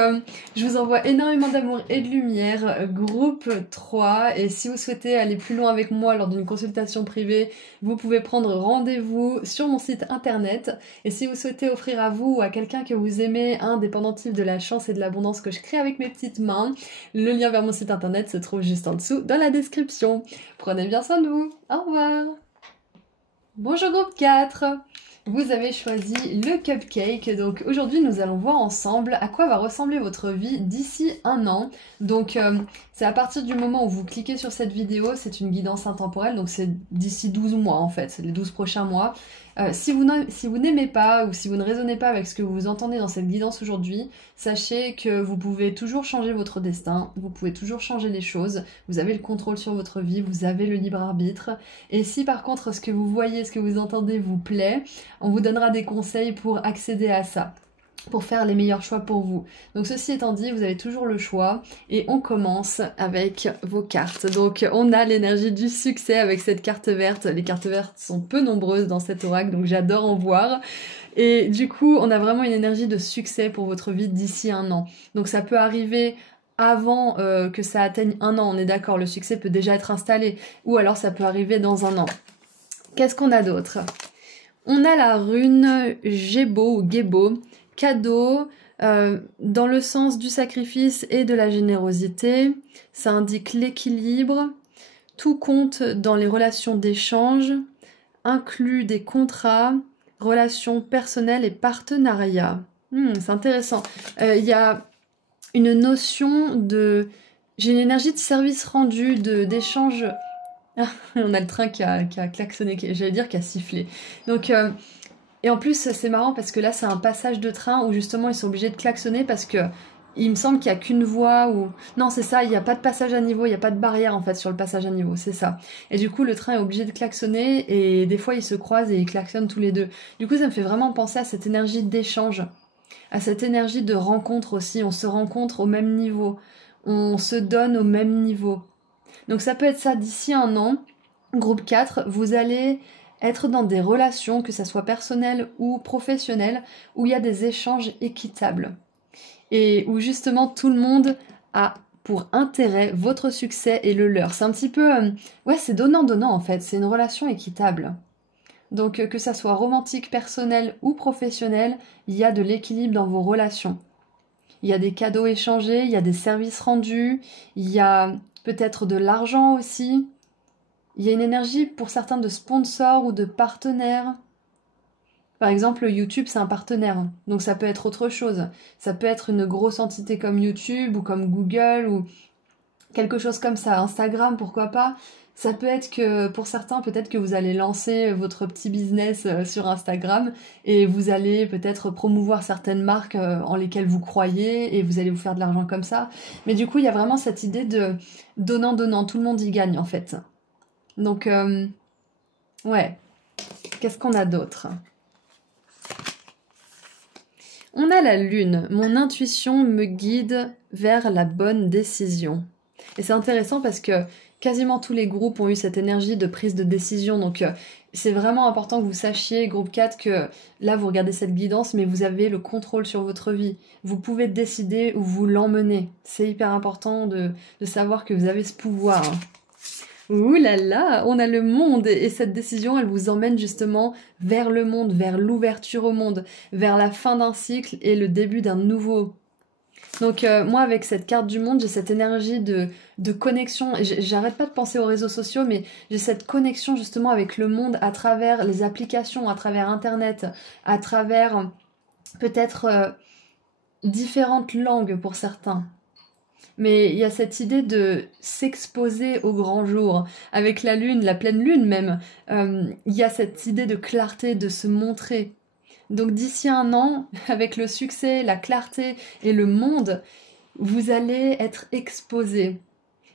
je vous envoie énormément d'amour et de lumière, groupe 3, et si vous souhaitez aller plus loin avec moi lors d'une consultation privée, vous pouvez prendre rendez-vous sur mon site internet, et si vous souhaitez offrir à vous ou à quelqu'un que vous aimez un des pendentifs de la chance et de l'abondance que je crée avec mes petites mains, le lien vers mon site internet se trouve juste en dessous dans la description. Prenez bien soin de vous, au revoir. Bonjour groupe 4. Vous avez choisi le cupcake, donc aujourd'hui nous allons voir ensemble à quoi va ressembler votre vie d'ici un an. Donc c'est à partir du moment où vous cliquez sur cette vidéo, c'est une guidance intemporelle, donc c'est d'ici 12 mois en fait, c'est les 12 prochains mois. Si vous n'aimez pas ou si vous ne raisonnez pas avec ce que vous entendez dans cette guidance aujourd'hui, sachez que vous pouvez toujours changer votre destin, vous pouvez toujours changer les choses, vous avez le contrôle sur votre vie, vous avez le libre arbitre. Et si par contre ce que vous voyez, ce que vous entendez vous plaît, on vous donnera des conseils pour accéder à ça, pour faire les meilleurs choix pour vous. Donc ceci étant dit, vous avez toujours le choix et on commence avec vos cartes. Donc on a l'énergie du succès avec cette carte verte. Les cartes vertes sont peu nombreuses dans cet oracle, donc j'adore en voir. Et du coup, on a vraiment une énergie de succès pour votre vie d'ici un an. Donc ça peut arriver avant que ça atteigne un an, on est d'accord, le succès peut déjà être installé, ou alors ça peut arriver dans un an. Qu'est-ce qu'on a d'autre ? On a la rune Gébo ou Gébo, cadeau, dans le sens du sacrifice et de la générosité. Ça indique l'équilibre, tout compte dans les relations d'échange, inclut des contrats, relations personnelles et partenariats. C'est intéressant. Il y a une notion de... J'ai une énergie de service rendu, d'échange... on a le train qui a klaxonné, j'allais dire qui a sifflé. Donc, et en plus, c'est marrant parce que là, c'est un passage de train où justement, ils sont obligés de klaxonner parce que il me semble qu'il n'y a qu'une voie ou... Non, c'est ça, il n'y a pas de passage à niveau, il n'y a pas de barrière en fait sur le passage à niveau, c'est ça. Et du coup, le train est obligé de klaxonner et des fois, ils se croisent et ils klaxonnent tous les deux. Du coup, ça me fait vraiment penser à cette énergie d'échange, à cette énergie de rencontre aussi. On se rencontre au même niveau, on se donne au même niveau. Donc ça peut être ça d'ici un an. Groupe 4, vous allez être dans des relations, que ça soit personnelles ou professionnelles, où il y a des échanges équitables. Et où justement tout le monde a pour intérêt votre succès et le leur. C'est un petit peu... ouais, c'est donnant-donnant en fait, c'est une relation équitable. Donc que ça soit romantique, personnel ou professionnel, il y a de l'équilibre dans vos relations. Il y a des cadeaux échangés, il y a des services rendus, il y a peut-être de l'argent aussi. Il y a une énergie pour certains de sponsors ou de partenaires. Par exemple, YouTube, c'est un partenaire, donc ça peut être autre chose. Ça peut être une grosse entité comme YouTube ou comme Google ou quelque chose comme ça. Instagram, pourquoi pas. Ça peut être que, pour certains, peut-être que vous allez lancer votre petit business sur Instagram et vous allez peut-être promouvoir certaines marques en lesquelles vous croyez et vous allez vous faire de l'argent comme ça. Mais du coup, il y a vraiment cette idée de donnant-donnant. Tout le monde y gagne, en fait. Donc, ouais. Qu'est-ce qu'on a d'autre ? On a la lune. Mon intuition me guide vers la bonne décision. Et c'est intéressant parce que quasiment tous les groupes ont eu cette énergie de prise de décision. Donc c'est vraiment important que vous sachiez, groupe 4, que là vous regardez cette guidance, mais vous avez le contrôle sur votre vie. Vous pouvez décider où vous l'emmenez. C'est hyper important de savoir que vous avez ce pouvoir. Ouh là là, on a le monde et cette décision, elle vous emmène justement vers le monde, vers l'ouverture au monde, vers la fin d'un cycle et le début d'un nouveau. Donc moi avec cette carte du monde, j'ai cette énergie de connexion, j'arrête pas de penser aux réseaux sociaux, mais j'ai cette connexion justement avec le monde à travers les applications, à travers Internet, à travers peut-être différentes langues pour certains. Mais il y a cette idée de s'exposer au grand jour. Avec la lune, la pleine lune même, il y a cette idée de clarté, de se montrer. Donc d'ici un an, avec le succès, la clarté et le monde, vous allez être exposé.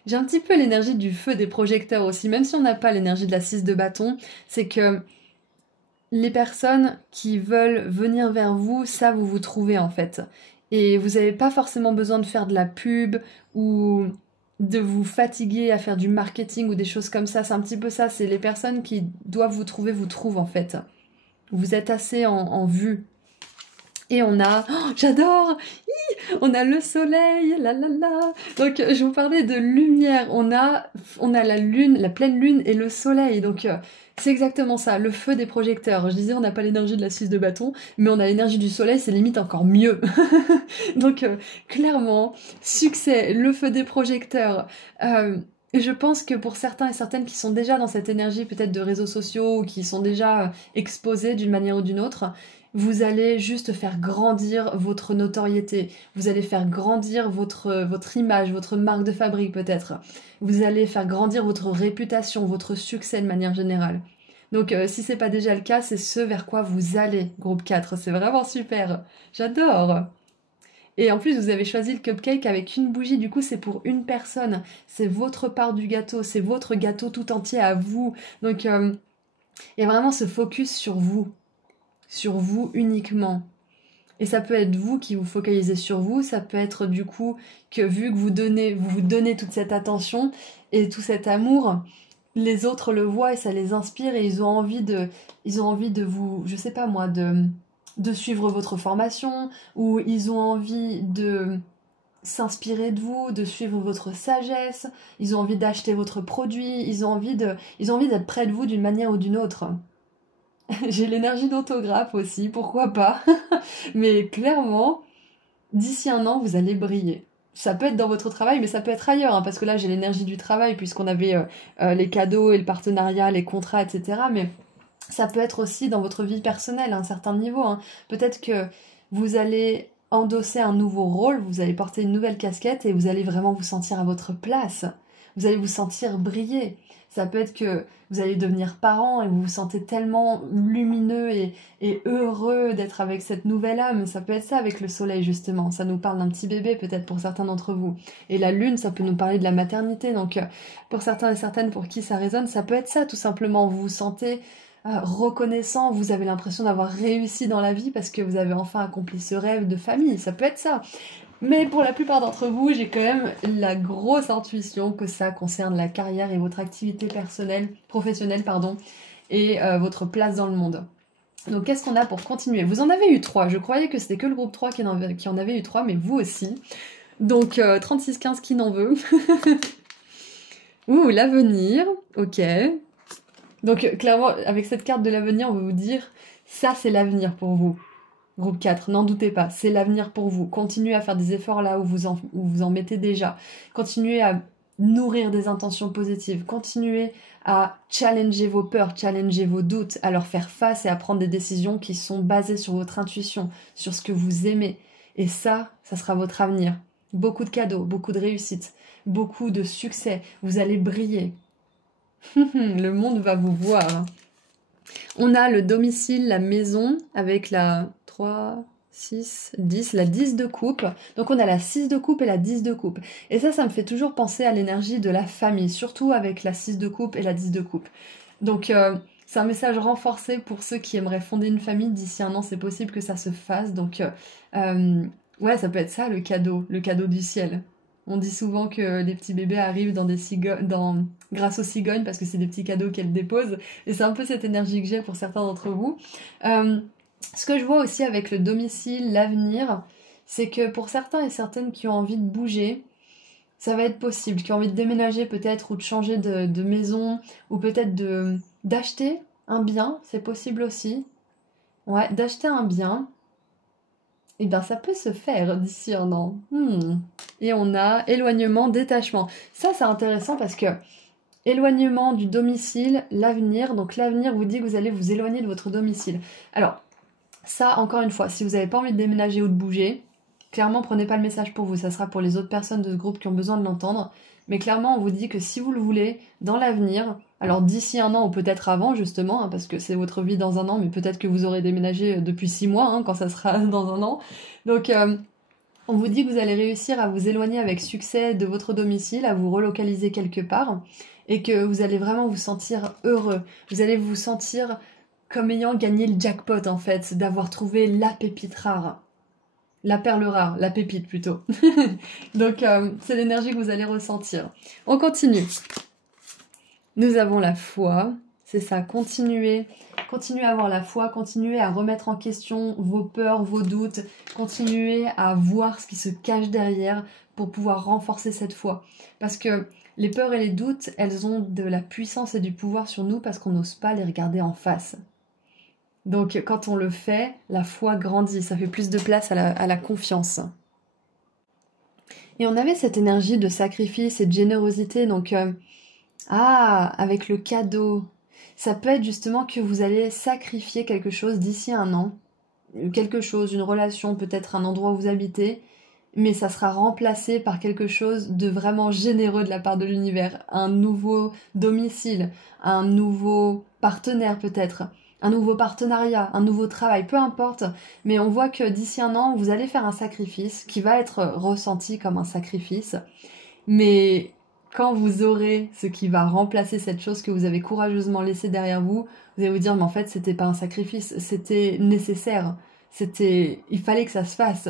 J'ai un petit peu l'énergie du feu des projecteurs aussi, même si on n'a pas l'énergie de la 6 de bâton, c'est que les personnes qui veulent venir vers vous savent où vous trouvez en fait. Et vous n'avez pas forcément besoin de faire de la pub ou de vous fatiguer à faire du marketing ou des choses comme ça. C'est un petit peu ça, c'est les personnes qui doivent vous trouver, vous trouvent en fait. Vous êtes assez en vue. Et on a... Oh, j'adore! On a le soleil, la la la. Donc je vous parlais de lumière. On a la lune, la pleine lune et le soleil. Donc c'est exactement ça, le feu des projecteurs. Je disais on n'a pas l'énergie de la 6 de bâton, mais on a l'énergie du soleil, c'est limite encore mieux. Donc clairement, succès, le feu des projecteurs. Et je pense que pour certains et certaines qui sont déjà dans cette énergie peut-être de réseaux sociaux ou qui sont déjà exposés d'une manière ou d'une autre, vous allez juste faire grandir votre notoriété, vous allez faire grandir votre image, votre marque de fabrique peut-être, vous allez faire grandir votre réputation, votre succès de manière générale. Donc si c'est pas déjà le cas, c'est ce vers quoi vous allez, groupe 4, c'est vraiment super, j'adore. Et en plus, vous avez choisi le cupcake avec une bougie, du coup, c'est pour une personne. C'est votre part du gâteau, c'est votre gâteau tout entier à vous. Donc, il y a vraiment ce focus sur vous uniquement. Et ça peut être vous qui vous focalisez sur vous, ça peut être du coup que vu que vous vous donnez toute cette attention et tout cet amour, les autres le voient et ça les inspire et ils ont envie de vous, je sais pas moi, de suivre votre formation ou ils ont envie de s'inspirer de vous, de suivre votre sagesse, ils ont envie d'acheter votre produit, ils ont envie d'être près de vous d'une manière ou d'une autre. J'ai l'énergie d'autographe aussi, pourquoi pas. Mais clairement, d'ici un an, vous allez briller. Ça peut être dans votre travail, mais ça peut être ailleurs, hein, parce que là, j'ai l'énergie du travail, puisqu'on avait les cadeaux et le partenariat, les contrats, etc. Mais ça peut être aussi dans votre vie personnelle, à un certain niveau, hein. Peut-être que vous allez endosser un nouveau rôle, vous allez porter une nouvelle casquette et vous allez vraiment vous sentir à votre place. Vous allez vous sentir briller. Ça peut être que vous allez devenir parent et vous vous sentez tellement lumineux et heureux d'être avec cette nouvelle âme. Ça peut être ça avec le soleil, justement. Ça nous parle d'un petit bébé, peut-être pour certains d'entre vous. Et la lune, ça peut nous parler de la maternité. Donc, pour certains et certaines pour qui ça résonne, ça peut être ça, tout simplement. Vous vous sentez reconnaissant, vous avez l'impression d'avoir réussi dans la vie parce que vous avez enfin accompli ce rêve de famille. Ça peut être ça. Mais pour la plupart d'entre vous, j'ai quand même la grosse intuition que ça concerne la carrière et votre activité professionnelle, et votre place dans le monde. Donc qu'est-ce qu'on a pour continuer? Vous en avez eu 3, je croyais que c'était que le groupe 3 qui en avait eu 3, mais vous aussi. Donc 36-15 qui n'en veut. Ouh, l'avenir, ok. Donc clairement, avec cette carte de l'avenir, on va vous dire, ça c'est l'avenir pour vous. Groupe 4, n'en doutez pas, c'est l'avenir pour vous. Continuez à faire des efforts là où vous en mettez déjà. Continuez à nourrir des intentions positives. Continuez à challenger vos peurs, challenger vos doutes, à leur faire face et à prendre des décisions qui sont basées sur votre intuition, sur ce que vous aimez. Et ça sera votre avenir. Beaucoup de cadeaux, beaucoup de réussites, beaucoup de succès. Vous allez briller. Le monde va vous voir. On a le domicile, la maison, avec la 3, 6, 10, la 10 de coupe. Donc on a la 6 de coupe et la 10 de coupe. Et ça me fait toujours penser à l'énergie de la famille, surtout avec la 6 de coupe et la 10 de coupe. Donc c'est un message renforcé pour ceux qui aimeraient fonder une famille. D'ici un an, c'est possible que ça se fasse. Donc ouais, ça peut être ça le cadeau du ciel. On dit souvent que les petits bébés arrivent grâce aux cigognes parce que c'est des petits cadeaux qu'elles déposent. Et c'est un peu cette énergie que j'ai pour certains d'entre vous. Ce que je vois aussi avec le domicile, l'avenir, c'est que pour certains et certaines qui ont envie de bouger, ça va être possible. Qui ont envie de déménager peut-être ou de changer de maison ou peut-être d'acheter un bien, c'est possible aussi. Ouais, d'acheter un bien. Eh bien, ça peut se faire d'ici un an. Et on a éloignement, détachement. Ça, c'est intéressant parce que éloignement du domicile, l'avenir. Donc, l'avenir vous dit que vous allez vous éloigner de votre domicile. Alors, ça, encore une fois, si vous n'avez pas envie de déménager ou de bouger, clairement, prenez pas le message pour vous. Ça sera pour les autres personnes de ce groupe qui ont besoin de l'entendre. Mais clairement, on vous dit que si vous le voulez, dans l'avenir, alors d'ici un an ou peut-être avant justement, hein, parce que c'est votre vie dans un an, mais peut-être que vous aurez déménagé depuis 6 mois, hein, quand ça sera dans un an. Donc on vous dit que vous allez réussir à vous éloigner avec succès de votre domicile, à vous relocaliser quelque part, et que vous allez vraiment vous sentir heureux. Vous allez vous sentir comme ayant gagné le jackpot en fait, d'avoir trouvé la pépite rare. La perle rare, la pépite plutôt. Donc c'est l'énergie que vous allez ressentir. On continue. Nous avons la foi, c'est ça, continuez à avoir la foi, continuez à remettre en question vos peurs, vos doutes, continuez à voir ce qui se cache derrière pour pouvoir renforcer cette foi. Parce que les peurs et les doutes, elles ont de la puissance et du pouvoir sur nous parce qu'on n'ose pas les regarder en face. Donc quand on le fait, la foi grandit, ça fait plus de place à la confiance. Et on avait cette énergie de sacrifice et de générosité, donc avec le cadeau, ça peut être justement que vous allez sacrifier quelque chose d'ici un an, quelque chose, une relation, peut-être un endroit où vous habitez, mais ça sera remplacé par quelque chose de vraiment généreux de la part de l'univers, un nouveau domicile, un nouveau partenaire peut-être, un nouveau partenariat, un nouveau travail, peu importe, mais on voit que d'ici un an, vous allez faire un sacrifice qui va être ressenti comme un sacrifice, mais quand vous aurez ce qui va remplacer cette chose que vous avez courageusement laissée derrière vous, vous allez vous dire, mais en fait, c'était pas un sacrifice, c'était nécessaire, il fallait que ça se fasse.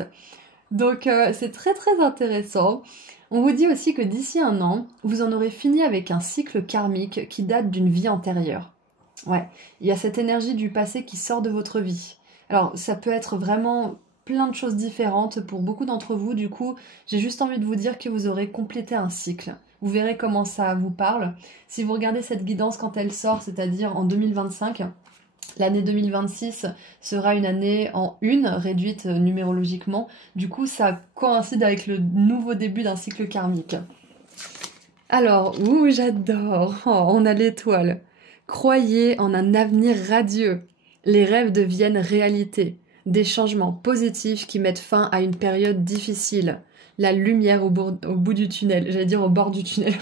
Donc c'est très très intéressant. On vous dit aussi que d'ici un an, vous en aurez fini avec un cycle karmique qui date d'une vie antérieure. Ouais, il y a cette énergie du passé qui sort de votre vie. Alors ça peut être vraiment plein de choses différentes pour beaucoup d'entre vous. Du coup, j'ai juste envie de vous dire que vous aurez complété un cycle. Vous verrez comment ça vous parle. Si vous regardez cette guidance quand elle sort, c'est-à-dire en 2025, l'année 2026 sera une année en une, réduite numérologiquement. Du coup, ça coïncide avec le nouveau début d'un cycle karmique. Alors, j'adore. Oh, on a l'étoile. Croyez en un avenir radieux. Les rêves deviennent réalité. Des changements positifs qui mettent fin à une période difficile. La lumière au bout du tunnel. J'allais dire au bord du tunnel.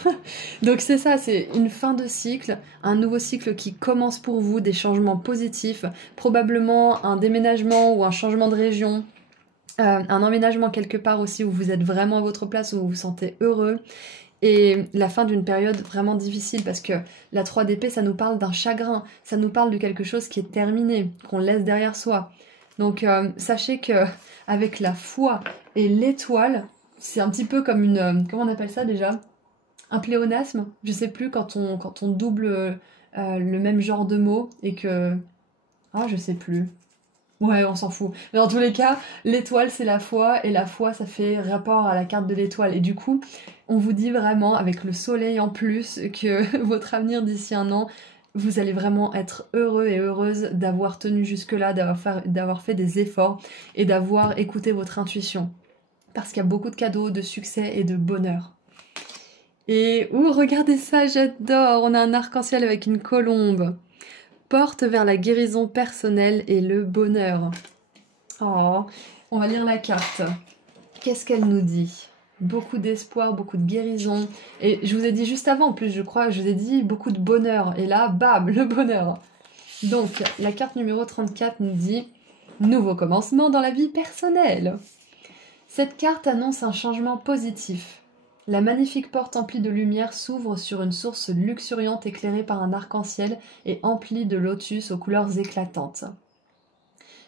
Donc c'est ça, c'est une fin de cycle, un nouveau cycle qui commence pour vous, des changements positifs, probablement un déménagement ou un changement de région, un emménagement quelque part aussi où vous êtes vraiment à votre place, où vous vous sentez heureux. Et la fin d'une période vraiment difficile parce que la 3 d'épée, ça nous parle d'un chagrin, ça nous parle de quelque chose qui est terminé, qu'on laisse derrière soi. Donc sachez que avec la foi et l'étoile, c'est un petit peu comme une... comment on appelle ça déjà? Un pléonasme, je sais plus, quand on double le même genre de mots et que... Ah, je sais plus. Ouais, on s'en fout. Mais dans tous les cas, l'étoile, c'est la foi, et la foi, ça fait rapport à la carte de l'étoile. Et du coup, on vous dit vraiment, avec le soleil en plus, que votre avenir d'ici un an, vous allez vraiment être heureux et heureuse d'avoir tenu jusque-là, d'avoir fait des efforts et d'avoir écouté votre intuition. Parce qu'il y a beaucoup de cadeaux, de succès et de bonheur. Et regardez ça, j'adore. On a un arc-en-ciel avec une colombe. Porte vers la guérison personnelle et le bonheur. Oh, on va lire la carte. Qu'est-ce qu'elle nous dit? Beaucoup d'espoir, beaucoup de guérison. Et je vous ai dit juste avant, en plus, je crois, je vous ai dit beaucoup de bonheur. Et là, bam, le bonheur. Donc, la carte numéro 34 nous dit « Nouveau commencement dans la vie personnelle ». Cette carte annonce un changement positif. La magnifique porte emplie de lumière s'ouvre sur une source luxuriante éclairée par un arc-en-ciel et emplie de lotus aux couleurs éclatantes.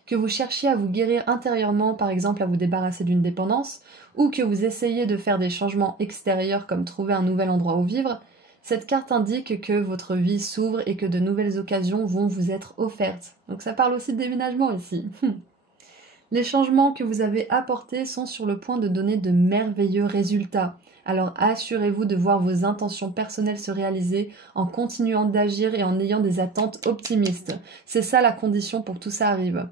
Que vous cherchiez à vous guérir intérieurement, par exemple à vous débarrasser d'une dépendance, ou que vous essayez de faire des changements extérieurs comme trouver un nouvel endroit où vivre, cette carte indique que votre vie s'ouvre et que de nouvelles occasions vont vous être offertes. Donc ça parle aussi de déménagement ici. Les changements que vous avez apportés sont sur le point de donner de merveilleux résultats. Alors assurez-vous de voir vos intentions personnelles se réaliser en continuant d'agir et en ayant des attentes optimistes. C'est ça la condition pour que tout ça arrive.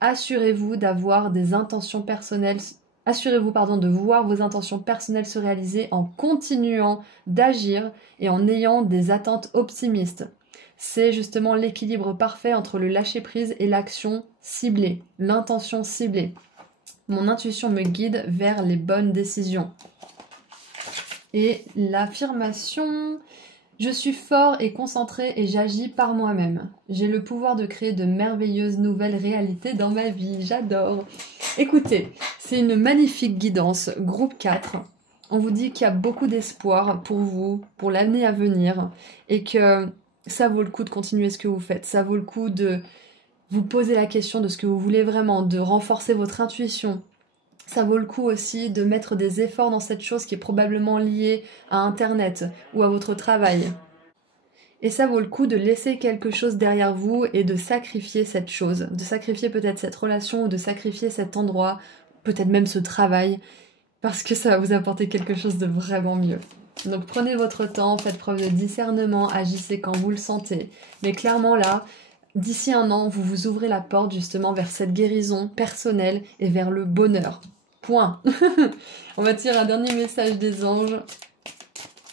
Assurez-vous d'avoir des intentions personnelles. Assurez-vous, de voir vos intentions personnelles se réaliser en continuant d'agir et en ayant des attentes optimistes. C'est justement l'équilibre parfait entre le lâcher-prise et l'action ciblée, l'intention ciblée. Mon intuition me guide vers les bonnes décisions. Et l'affirmation, je suis fort et concentré et j'agis par moi-même. J'ai le pouvoir de créer de merveilleuses nouvelles réalités dans ma vie. J'adore. Écoutez, c'est une magnifique guidance, groupe 4. On vous dit qu'il y a beaucoup d'espoir pour vous, pour l'année à venir, et que ça vaut le coup de continuer ce que vous faites. Ça vaut le coup de vous poser la question de ce que vous voulez vraiment, de renforcer votre intuition. Ça vaut le coup aussi de mettre des efforts dans cette chose qui est probablement liée à Internet ou à votre travail. Et ça vaut le coup de laisser quelque chose derrière vous et de sacrifier cette chose. De sacrifier peut-être cette relation ou de sacrifier cet endroit, peut-être même ce travail, parce que ça va vous apporter quelque chose de vraiment mieux. Donc prenez votre temps, faites preuve de discernement, agissez quand vous le sentez. Mais clairement là, d'ici un an, vous vous ouvrez la porte justement vers cette guérison personnelle et vers le bonheur. Point. On va tirer un dernier message des anges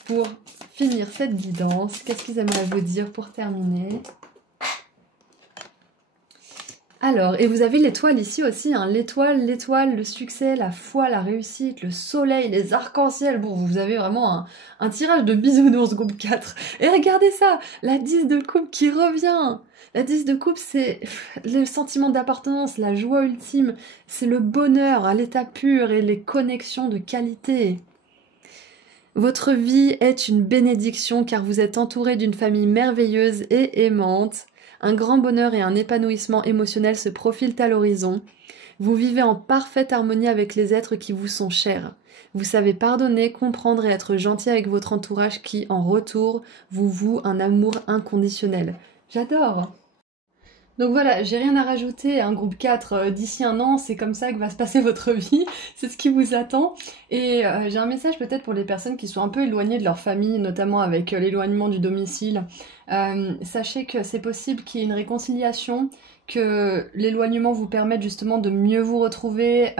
pour finir cette guidance. Qu'est-ce qu'ils aimeraient vous dire pour terminer? Alors, et vous avez l'étoile ici aussi, hein. L'étoile, le succès, la foi, la réussite, le soleil, les arcs-en-ciel. Bon, vous avez vraiment un tirage de bisounours groupe 4. Et regardez ça, la 10 de coupe qui revient. La 10 de coupe, c'est le sentiment d'appartenance, la joie ultime, c'est le bonheur à l'état pur et les connexions de qualité. Votre vie est une bénédiction car vous êtes entouré d'une famille merveilleuse et aimante. Un grand bonheur et un épanouissement émotionnel se profilent à l'horizon. Vous vivez en parfaite harmonie avec les êtres qui vous sont chers. Vous savez pardonner, comprendre et être gentil avec votre entourage qui, en retour, vous voue un amour inconditionnel. J'adore! Donc voilà, j'ai rien à rajouter, un groupe 4, d'ici un an, c'est comme ça que va se passer votre vie, c'est ce qui vous attend. Et j'ai un message peut-être pour les personnes qui sont un peu éloignées de leur famille, notamment avec l'éloignement du domicile. Sachez que c'est possible qu'il y ait une réconciliation, que l'éloignement vous permette justement de mieux vous retrouver,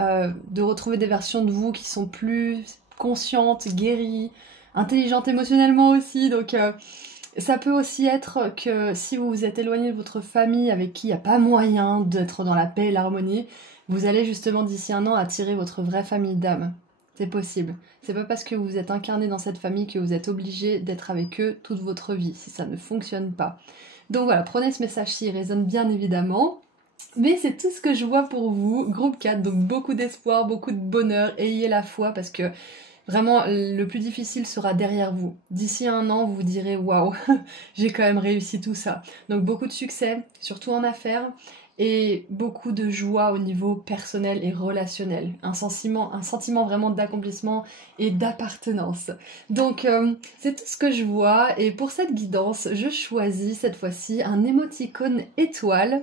de retrouver des versions de vous qui sont plus conscientes, guéries, intelligentes émotionnellement aussi, donc... ça peut aussi être que si vous vous êtes éloigné de votre famille avec qui il n'y a pas moyen d'être dans la paix et l'harmonie, vous allez justement d'ici un an attirer votre vraie famille d'âme. C'est possible. C'est pas parce que vous êtes incarné dans cette famille que vous êtes obligé d'être avec eux toute votre vie, si ça ne fonctionne pas. Donc voilà, prenez ce message-ci, il résonne bien évidemment. Mais c'est tout ce que je vois pour vous, groupe 4, donc beaucoup d'espoir, beaucoup de bonheur, ayez la foi parce que vraiment, le plus difficile sera derrière vous. D'ici un an, vous vous direz « Waouh, j'ai quand même réussi tout ça ». Donc beaucoup de succès, surtout en affaires, et beaucoup de joie au niveau personnel et relationnel. Un sentiment vraiment d'accomplissement et d'appartenance. Donc c'est tout ce que je vois, et pour cette guidance, je choisis cette fois-ci un émoticône étoile,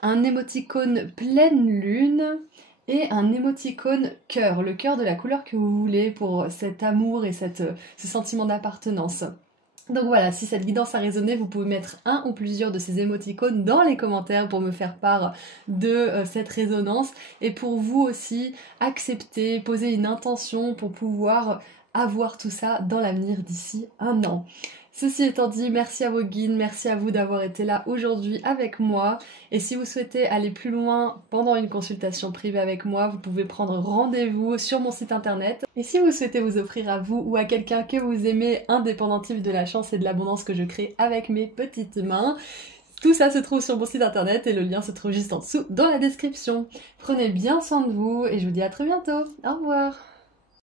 un émoticône pleine lune, et un émoticône cœur, le cœur de la couleur que vous voulez pour cet amour et ce sentiment d'appartenance. Donc voilà, si cette guidance a résonné, vous pouvez mettre un ou plusieurs de ces émoticônes dans les commentaires pour me faire part de cette résonance et pour vous aussi accepter, poser une intention pour pouvoir avoir tout ça dans l'avenir d'ici un an. Ceci étant dit, merci à vos guides, merci à vous d'avoir été là aujourd'hui avec moi. Et si vous souhaitez aller plus loin pendant une consultation privée avec moi, vous pouvez prendre rendez-vous sur mon site internet. Et si vous souhaitez vous offrir à vous ou à quelqu'un que vous aimez un dépendantif de la chance et de l'abondance que je crée avec mes petites mains, tout ça se trouve sur mon site internet et le lien se trouve juste en dessous dans la description. Prenez bien soin de vous et je vous dis à très bientôt. Au revoir.